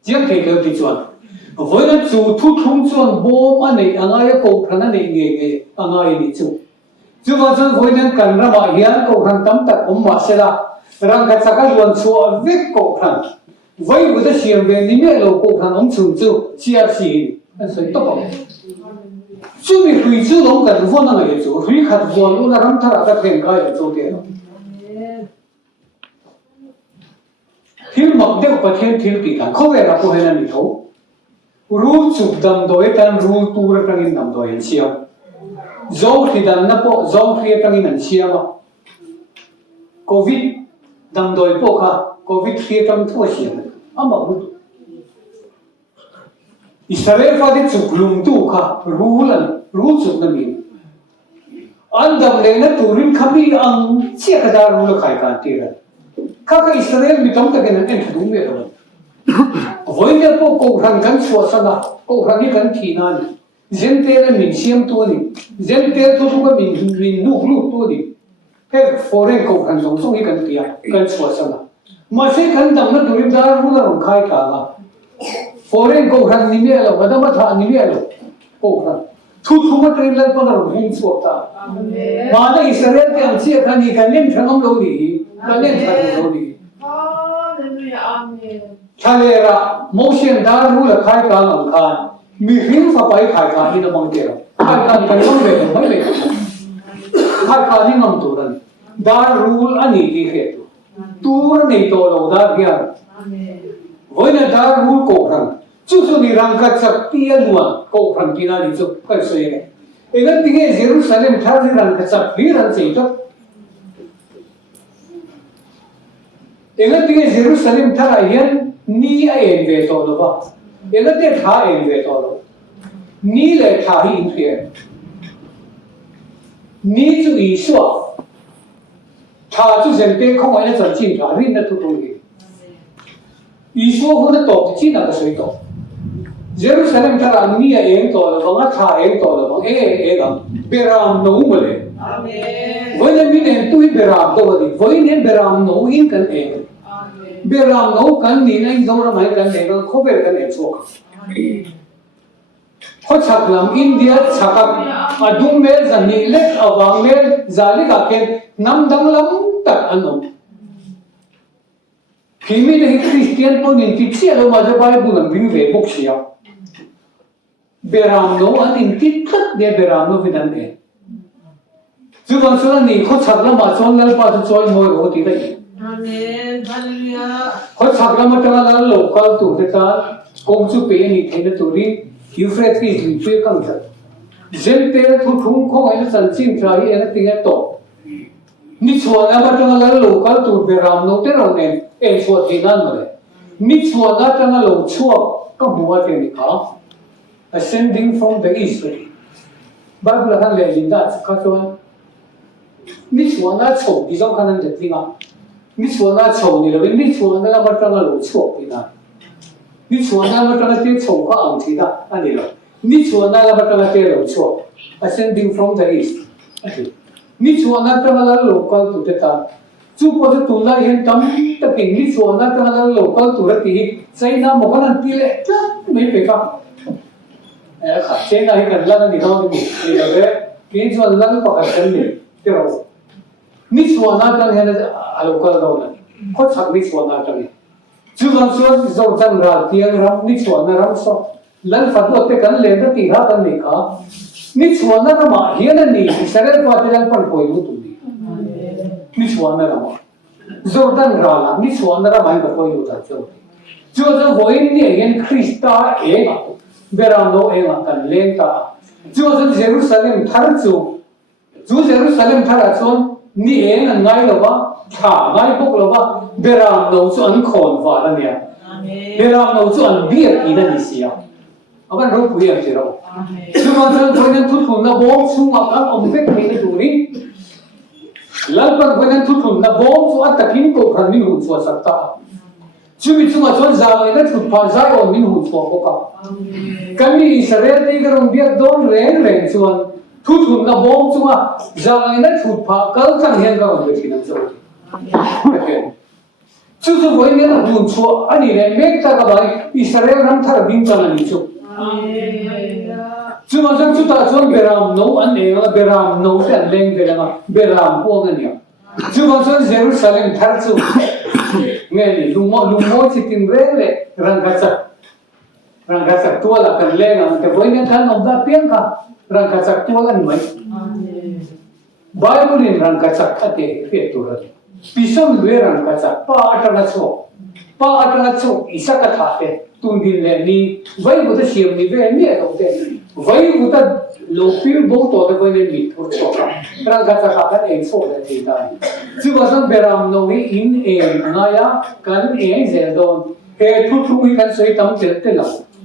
เจียงเทเกอร์ดิจวนวันนั้นจู่ทุกคนส่วนโบมันเนี่ยอ่างไอ้โกพนันเนี่ยเงี้ยอ่างไอ้นี่จู่มาส่วนวันนั้นกันระบายยันโกพนันตั้มตัดอมมาเสร็จละรังกัจจก็ล้วนชัวเวกโกพนันไว้บุตรเสียงเวนิเมลโกพนันอมชุ่มจู่เชียร์สีนั่นสุดตบจู่มีคุยจู่ลงกันวันนั้นเลยจู่คุยขัดวันนู้นรำท่าก็เพ่งกายจู่เดียวที่มักเด็กประเทศที่ปีกันเขาเวลาพูดให้นั่นนี่เขารู้จุดดำโดยแต่รู้ตัวเรื่องดำโดยเชียวโจ้ที่ดำนับพอโจ้ที่เรื่องนั้นเชียวว่าโควิดดำโดยพวกเขาโควิดที่ดำทั่วเชียวอ่ะมาพูดอิสราเอลฟ้าที่จุดลุมตู้เขารู้แล้วรู้จุดนั้นเองอันดำเลยนะตัวริมขมิ้นอังเชี่ยกระดาษรู้ละใครกันที่นั่นข้าก็อิสราเอลมีต้องตะเกียนเอ็นถูกไหมล่ะวันนี้พวกกูรังกันชัวร์สนะกูรังนี่กันที่นั่นเจนเตอร์มินเซียมตัวนี้เจนเตอร์ทุกคนมินลูกตัวนี้แค่ฟอร์เรนกูรังส่งให้กันเตียกันชัวร์สนะมาเสกกันดังนั้นตัวริบดารู้แล้วใครกันล่ะฟอร์เรนกูรังนี่ไม่เอาวันนั้นมาทานนี่ไม่เอากูรังทุกคนเตรียมแล้วปนเราหินชัวร์ตามาในอิสราเอลที่อันเชี่ยกันนี่กันเล่นทั้งโลกนี้กันเล่นทั้งโลกนี้ทะเลระโมเชียนดารูละใครกันอังคารมีหินฟ้าไปใครกันนี่นะมังเกลใครกันไปต้องเวทไม่เวทใครกันนี่งำตัวนั้นดารูอันนี้ที่เหตุตัวนี้ตัวเราดาเดียร์วันนี้ดารูโกรังจู่ๆนี่รังกัจจตีอันวันโกรังที่นั่นจู่ก็เสียเองที่เยรูซาเล็มท่าที่รังกัจจตีรังเสียจ้ะเองที่เยรูซาเล็มท่าเย็นนี่เองเวทอลว่าเองที่ท่าเองเวทอลนี่เลยท่าหินเพียนี่จู่อิสวาท่าจู่เซนเต้ของไอ้นั่นจะจิ้มท่ารินนั่นทุกตรงนี้อิสวาคนนั้นตอบที่นั่นก็สวยตอบเยรูซาเล็มท่านี่เองตอลว่าท่าเองตอลว่ากันเบรามโน้มเลยวันนี้มีเนี่ยตุยเบรามตัวดีวันนี้เบรามโน้อินกันเองเบรามโน้กันนี่นะยิ่งเราไม่กันเองเราเขาเบรกันเองชัวร์เขาชักลำอินเดียชักอดุมเมลจันนี่เล็กอวังเมลจาริกาเกนน้ำดังลำตัดอันนั้นพี่มีเนี่ยคริสเตียนคนนี้ที่เชื่อเรามาจะไปบุญวิ่งเวบุกเชียเบรามโน้อันนี้ที่ทัดเดียเบรามโน้วินันเองจู่วันสุดนี้เขาชักลำมาชนแล้วป้าจะชนมวยโหตีได้เขาชักลำมาตั้งแต่โลกาลตัวเด็กกงสุเปียนี่เห็นตัวนี้ยูเฟรติสมีเพื่อกันจัดเจนเตอร์ทุกคนเขาไอ้สันซิมชายเอ็นติงเอตโตนิชวนมาตั้งแต่โลกาลตัวเบรามโนเตอร์เนี่ยเอ็นชัวที่นั่นมาเลยนิชวนมาตั้งแต่โลกชัวก็บัวเทนิคา ascending from the east บาร์บุลาคันเลจินดาข้าชวนนิชวนมาโฉบที่สำคัญนั่นจะจริงอ่ะนิชวนมาโฉบนี่เราเป็นนิชวนนั่นมาตั้งแต่โลกชัวที่นั่น你说那么这个点从化昂提的，安尼了。你说那个这个点有错 ，ascending from the east，你说那这个 local 度的单，就或者度那现当的给你说那这个 local 度的地，在那么可能地嘞，这没办法。现在很多你看你那个，你说那个不可能的，对吧？你说那这个现在 local 度的，或者你说那这个。就说就真了，第二个你说那让说，人发多的跟来的第二个那个，你说那个嘛，现在你现在发的人分会有多的，你说那个嘛，就真了，你说那个蛮个会有的就是会你人 Krista 哎嘛，别让我哎嘛跟连个，就是耶路撒冷他就耶路撒冷他说。你哎能爱了吧？他爱不了吧？别让老子安看法了呢，别让老子安别的你是呀，阿个都不一样是喽。就讲这可能突出那bomb出嘛，看我们这边的独立，老板可能突出那 bomb 出啊，但听过看你胡说啥的，就比如说说咱们那突发在我们胡说不讲，可你以色列这个人别多人说。突出那 bomb 出啊，咱们那突发刚刚现在我们听能做，就是为了那胡说，啊你连没那个吧，以色列人他的兵将来你做，就马上就打算别让弄安那个，别让弄点冷别让别让过个呢，就马上耶路撒冷他做，你路毛去听人嘞，让他多了跟冷啊，แต่为了他弄到边个。orang kacak tua kan mai. Bible in orang kacak ate fetur. Pisang dua orang kacak pa atanga so isa kathate tundin le ni vai buta siam ni ve ni adote vai buta lopi bo to de vai ni thur so ka orang kacak ka en so le ti dai chu basan beram no ni in ngaya kan zeldon he thu kan sei tam tel la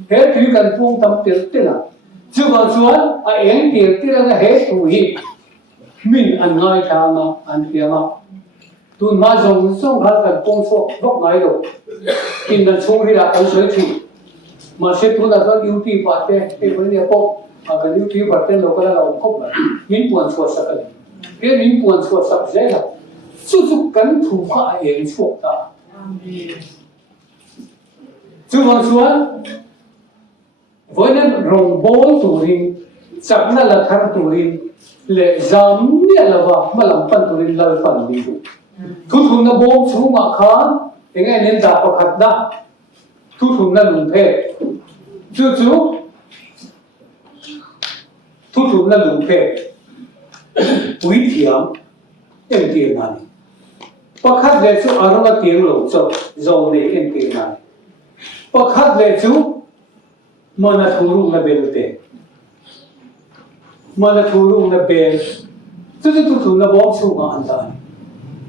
he thu kan pong tam tel la就讲说啊，人哋啲人係屬於民安愛他嘛，安啲嘛，對馬上上下嘅工作落嚟度，見人處理啦，跟水處，嘛識到那個 UT 法嘅，啲嗰啲波，啊個 UT 法嘅落個老曲啦，民本錯實嘅，啲民本錯實啫啦，就是跟土法人錯的，就講說。Voinen rombol turin, sakna lathar turin, le zamnya lava malampan turin lalpan lidu. Tuthun na bom chunga khan, engai nen da pakhat na, tuthun na lungphe, tuthun na lungphe, ui thiam, em tiang nani. Pakhat le chu aranga tiang lo cho, zong ne em tiang nani. Pakhat le chu mana thurung na belte mana thurung na bel tu na bom chu ma anda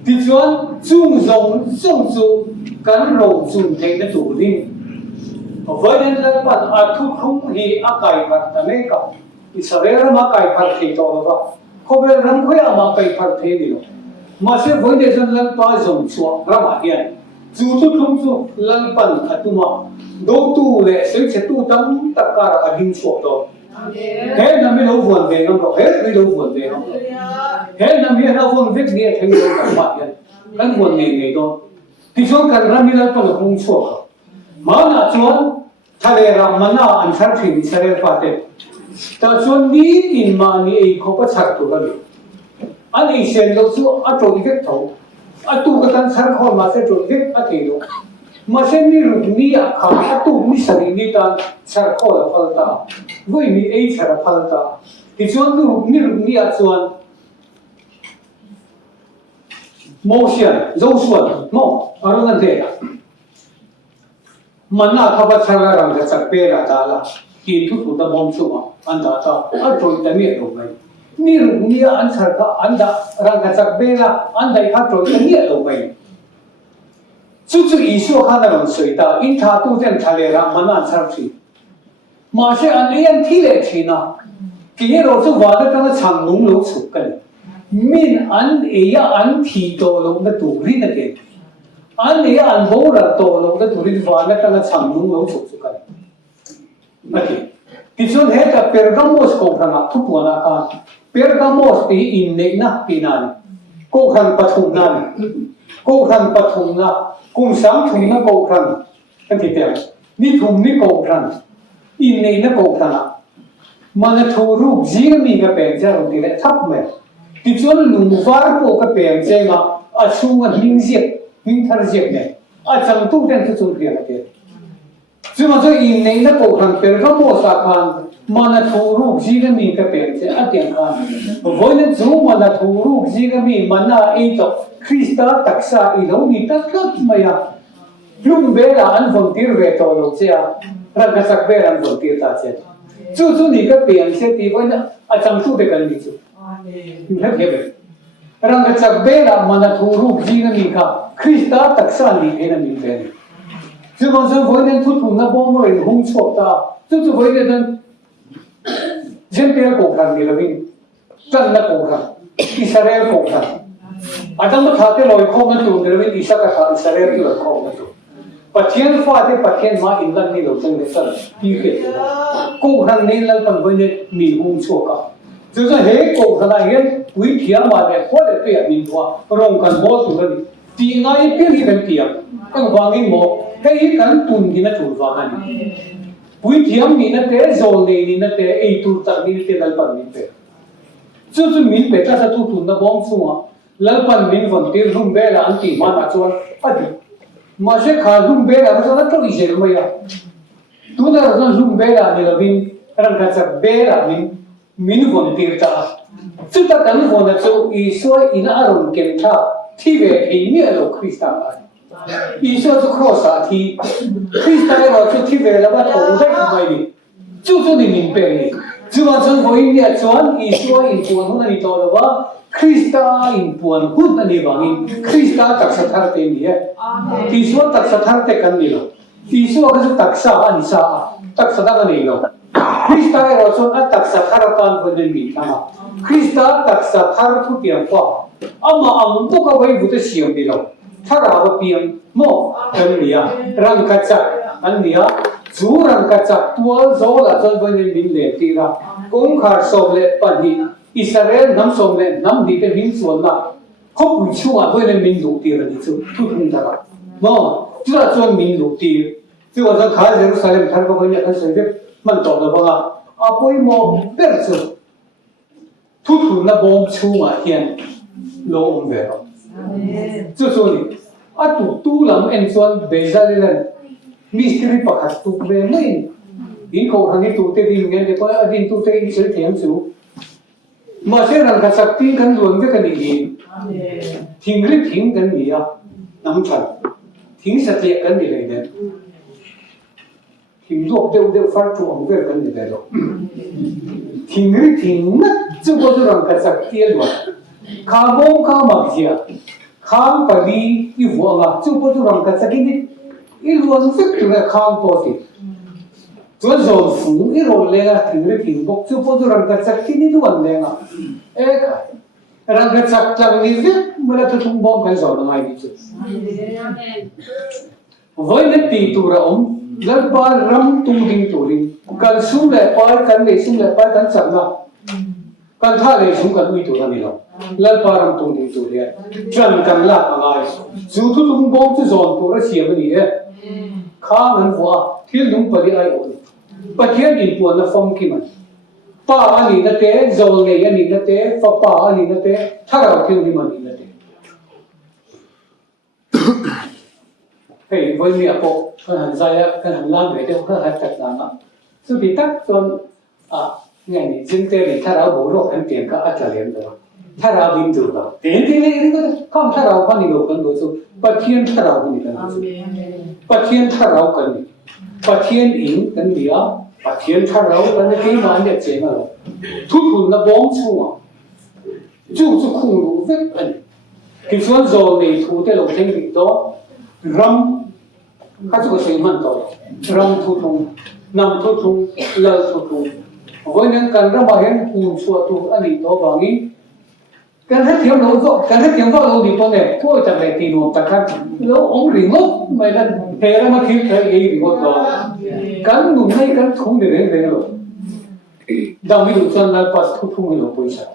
ti chuan chung zong chu kan ro chung thei na tu rin vaden la pan a thu khung hi a kai par ta me ka Israel ma kai par thei to ba ko bel ram khoya ma kai par thei ni lo ma se vaden san la pa zong chu ra ma hian chu tu khung chu lan pan atuma do tu le se tu tam takar adin so to he na mi lo vuan ve ngam ro he mi lo vuan ve ngam he na mi na vuan ve ni theng lo ka ma yan kan vuan nei do ti chon kan ra mi la to khung so ka ma na chon thale ra mana an thar thin sare pa te ta chon ni in ma ni ei ko pa chak to ga ni ani sen lo chu a to ni tho a tu ka tan sar kho ma se to ni a the lo Masih ni rukni akam satu ni sari ni tan sarkol falta, gue ni cara falta. Ichuan tu rukni acuan motion, Joshua, no, arunan deh. Mana kabar cara orang kacak pera dala, itu tu dah bom semua, anda tahu, atau itu ni doai. Ni rukni ansar ka anda orang kacak pera, anda itu ni doai. 就是以说看那种水稻，因他都在他那上慢慢上去，马上按那样提来去呢，给老子挖的那个长龙楼出根，民按也要按提到龙的独立的点， อันนี้อันโบราณโตลงแต่ตุริวานและกันช่างนุ่งลงสุกกันนั่นเองที่ส่วนเหตุเปร์กามอสโกขันทุกวันอาการเปร์กามอสที่อินเนกนะปีนั้นโกขันปฐุมนั้นโกขันปฐุมนะกุมสังถุงนะโกขันกันที่เดียวนี่ถุงนี่โกขันอินเนกนะโกขันมันทูรูปจีนมีกับเป็นเจ้าที่เล็กทับเมื่อที่ส่วนลุงฟาร์โปกับเป็นเจ้าอาชูมันหิ้งเสียหิ้งทาร์เสียเนี่ยอาจังตุ้งเต็มสุดเรียนกันซึ่งมันจะอินเนกนะโกขันเปร์กามอสอาการมันทูรูปจีนมีกับเป็นเจ้าเดียงกันวันนี้จู่มันทูรูปจีนมีมันน่าไอ้ตัวคริสต์ตักษาอีโลนี่ตักก็ไม่ยากลุงเบลอันวันที่เวทโตโลเซียรักสักเบลอันวันที่ตาเจ้าจู่ๆนี่ก็เปลี่ยนเสียทีวันนี้อาจารย์สู้เด็กกันนี่จู่ไม่เห็นรักสักเบลมันทูรูปจีนมีกับคริสต์ตักษานี่เองนี่เป็นซึ่งมันจะวันนี้ทุกคนน่ะบอกว่าเรื่องชอบตาจู่ๆวันนี้นั้นเจนเปียโกขันนี่ละวินจันนักโกขันอิสราเอลโกขันอาจารย์มาท้าเตลอยข้อมันตัวเดวินอิสราเอลอิสราเอลที่ลอยข้อมันตัวปัจเจียนฟ้าเตปัจเจียนมาอินลันนี่เราจังเดสันที่เกิดโกขันนี่ลันปันวันนี้มีหุ่นชั่วกันจู่ๆเฮ้โกขันอะไรวิธีมาเนี่ยพอได้เปรียบมินตัวรองกันบอสตัวนี้ตีง่ายเพียงที่เป็นเปรียบก็วางอินโมแค่ยี่กันตุนที่น่าถูกวางกันวิธีมีนั่นเองโซนนี้นั่นเองไอ้ตัวตัดนี่เตลัลปันนี่เป็นจู่ๆมินเบต้าจะทุกทุนนะบ้องซัวลัลปันมินวันที่รุ่งเบลอันที่มาหน้าจวนอดีมาเช็คขารุ่งเบลอะไรสักตัวอีเจลไม่ยากตัวนั้นรุ่งเบลนี่ละวินรังกัดเบลมินวันที่ตาจู่ๆกันวันนั้นจู่อีสวยอินาอารมณ์เก่งท่าที่เวทีนี่เราคริสต์มาอีสวยจะครอสที่คริสต์เราจะที่เวลาว่าโอ้ได้ทำไมดิจู่ๆนี่มินเป็นนี่จู่ๆฉันบอกเนี่ยจวนอีสวยอินปวนหุ่นนี่ตัวละว่าคริสต์อินปวนหุ่นนี่บางอินคริสต์ตักษะทาร์เตนี่อีสวยตักษะทาร์เตกันนี่ละอีสวยก็จะตักษะอันนี้ซาตักษะกันนี่ละคริสต์เราจวนตักษะทาร์กันคนเดียวมีทั้งคริสต์ตักษะทาร์ทุกอย่างฟ้าอามาอังตุกเอาไว้บุตรเสียงดีละถ้าเราเปลี่ยนโม่อันนี้รังกัจจอันนี้จูรังกัจจตัวโซลาจนวันนี้มินเลตีระกงขาสอบเลปนีอิสราเอลน้ำสมเลน้ำดีเป็นมินส่วนละคบวิชัววันนี้มินลูตีระนี่จู่ทุกคนจะละโม่จู่ละจวนมินลูตีจู่ว่าจะขายเยรูซาเล็มท่านก็วันนี้ท่านเสด็จมันตอบเลยว่าอาปุยโม่เปิดจู่ทุกคนน่ะบอมชัวเฮียนโลงเวรจู่ๆนี่อาตู้ลำเอ็นส่วนเบจาเลนมิสตรีปักหัดตุกเบไม่ดินเขาทางนี้ตุกเตดินเงี้ยเดี๋ยวดินตุกเตอิสระเทียมสูมาเชื่อรังกัสักทิ้งกันล้วนก็กันดีทิ้งหรือทิ้งกันดีอ่ะน้ำฉันทิ้งสัตย์เลี้ยกันดีเลยเนี่ยทิ้งโลกเดียวฟ้าจวงเวรกันดีเลยหรอทิ้งหรือทิ้งนัดจู่ก็จะรังกัสักเที่ยวล้วนข้าบงข้ามักเสียข้ามไปดีอีหัวงาจู่ก็จะรังกัสักนี่อีล้วนฟิกอยู่ในข้างโพสิจวนโซนฝูงอีโรเลงถึงหรือทิ้งบกจู่ก็จะรังกัสักที่นี่ล้วนเลงรังกัสักจังนี่ฟิกเมื่อเราทุ่งบอมกันสอนง่ายดิจู่วันนี้ตีตัวเราลับปาร์รำตุ้งดิ้งตัวดิ้งกันสุ่มเล่ปาร์กันเลยสุ่มเล่ปาร์กันสักนะกันท่าเลยสุ่มกันวิ่งตัวนี้เราลับปาร์รำตุ้งดิ้งตัวเดียจันกันลากอะไรจู่ทุ่งบอมจะสอนตัวเราเสียมันนี่ข้ามันว่าที่ลุงปฏิไอโอนปฏิไออินปวนน่ะฟอมกิมันป้าอันนี้นั่นเต้โจลเลยอันนี้นั่นเต้ป้าอันนี้นั่นเต้ถ้าเราที่นี่มันนี่นั่นเต้เฮ้ยวันนี้พอขนาดใจขนาดล่างเลยเดี๋ยวขนาดจัดการนะสุดที่ตักจนเนี่ยนี่จริงเต้นี่ถ้าเราบอกเราขันเตียนก็อาจจะเรียนได้ถ้าเราบินดูเราเตียนที่นี่ก็ข้ามถ้าเราพันนี่เราคนดูสุปะเทียนถ้าเราคนนี้กันปะเทียนถ้าเราคนนี้ปะเทียนอิงกันเดียวปะเทียนถ้าเราคนนี้ที่มันเนี่ยเจ๋งเราทุกคนน่ะบ้องชัวจู่ๆคงรู้เว้ยอันที่ส่วนโจนี่ทุกเตเราเช่นติดต่อรำข้าจะก็เสียมันต่อรำทุกทุกนำทุกทุกเล่าทุกทุกวันนี้การรำมาเห็นคุณชัวทุกอันนี้ตัวบางที กันให้เที่ยวเราก็กันให้เที่ยวก็เราดีตัวเนี่ยพวกจะไปตีนวมตะคันเราองค์หลิงลบไม่ได้เทระมาคิดใครเองดีกว่ากันหนุ่มให้กันทุ่งเดือดเลยหรอดาวไม่รู้จนนั้นปัสทุ่งไม่รู้ปุยชา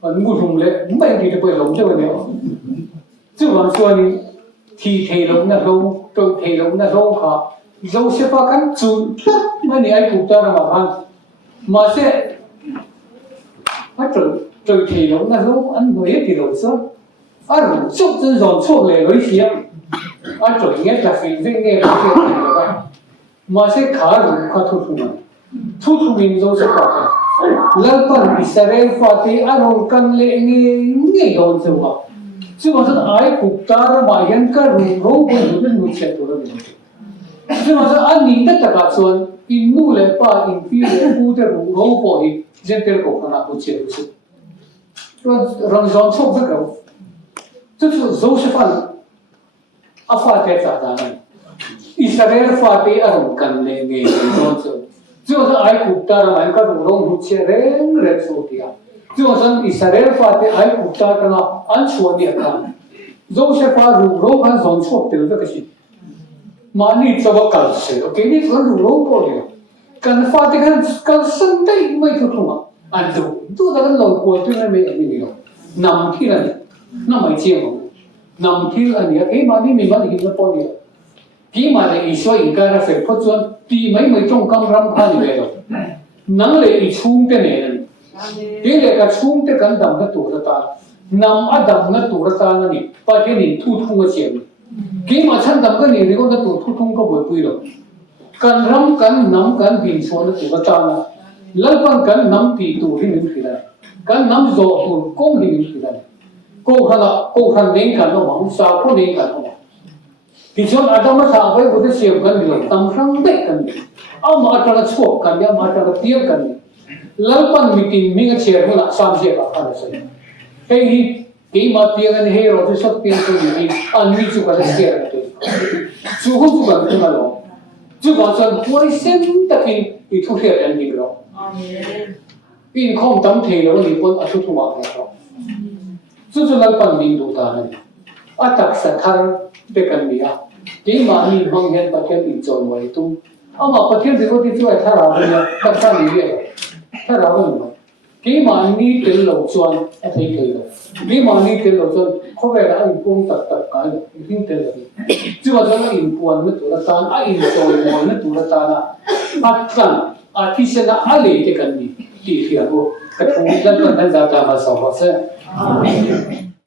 มันงูทุ่งเลยไม่ดีจะไปหลงเจ้าเนี่ยจู่วันส่วนที่เทลงนั่นลงตัวเทลงนั่นลงค่ะเราเชื่อว่ากันจุดมันนี่ไอ้ถูกต้องมาพันมาเสียตัวเทลงนั่นลงอันไม่ที่เราซ้ำอันจุดจนเราชั่วเลยเลยเสียอันจุดเงี้ยจะสิ่งเงี้ยเราเสียไปมาเสียขาหรือขาทุกทุกมันเราเสียขาแล้วตอนอิสราเอลฟาตีอารมณ์กันเลยเงี้ยโดนตัวซึ่งมันไอ้ขุกตาระบายยันก็รู้คนรู้เป็นรู้เชื่อตัวเราเนี่ยซึ่งมันอันนี้แต่ตะกัดส่วนอินนูเลยป้าอินฟิวเลยพูดแต่รู้พออีกเจนเตอร์ก็ขนาดพูดเชื่อรู้สึกเราจอนชอบสักแล้วซึ่งโจเซฟันอาฟาเตจ่าได้อิสราเอลฟาตีอารมณ์กันเลยเนี่ยจอนชอบซึ่งมันไอ้ขุกตาระบายยันก็รู้เชื่อเร่งสุดที่อ่ะซึ่งมันอิสราเอลฟาตีไอ้ขุกตาระอันชวนเนี่ยกันโจเซฟันรู้กันจอนชอบเตลก็คิดมานี่จะว่ากันเสียโอเคนี่ก็รู้พอดีกันฟาติกันกันสันได้ไม่ถูกมั้งอันดูแต่กันลองคุยตัวนั้นไม่อันนี้หรอกนำที่นั่นนั่นไม่เชี่ยงนำที่อันนี้เอ้มานี่มีมันอีกแล้วพอดีที่มาเลยอีช่วยอีกการเสพเพราะส่วนที่ไม่จงกำรำพันเลยหรอกนั่งเลยอีชุ่มเตเนี่ยที่เลยก็ชุ่มเตกันดำกับตัวตานำอดำกับตัวตานี่ประเทศนี้ทุ่งทุ่งเชี่ยงกี่มาฉันดำกันนี่เรียกว่าตัวทุ่งก็บ่อยปุยหรอกกันรำกันน้ำกันบินชวนตัวตานะลังปันกันน้ำตีตัวที่นิ่งขึ้นกันน้ำโจตัวก้มที่นิ่งขึ้นกูขันเด้งกันเราหวังสาวคนเด้งกันเราที่ชวนอาจจะมาทำไว้บุตรเสียบกันอยู่ตั้งครั้งเด็กกันเอามาตระชกกันเนี่ยมาตระเตี้ยกันลังปันมีตินมีเงินเชียร์คนละ3 เชียร์กันเลยเฮ้ยกี่มาเตี้ยกันเฮ้ยเราจะสักเตี้ยคนนี้อันนี้จุกันเชียร์กันจุกันขึ้นมาแล้วจุกันสันตัวเส้นตะกินอีทุกเรื่องอันนี้เราอินคอมตั้มเทแล้ววันนี้คนอาชุทุมาเนี่ยเราจุลังปันบินดูตาเนี่ยอัตักสัทธาเด็กกันเนี่ยที่มานี่บางเห็นประเทศอินโจนไว้ตุ้มเอามาประเทศที่เขาที่ช่วยถ้าเราเนี่ยตั้งใจเรียนถ้าเราเนี่ยที่มานี่เติลเราชวนอะไรเติลที่มานี่เติลเราชวนเขาเวลาอินปุ่มตัดกันยิ่งเติลเลยจู่ว่าจะอินปุ่มนั่นตัวละตาอินโจนนั่นตัวละตาอัดกันอาทิตย์ละอะไรเด็กกันนี่ที่เรียกว่ากระทุ่มแล้วก็นั่นจะทำมาสอบเสร็จ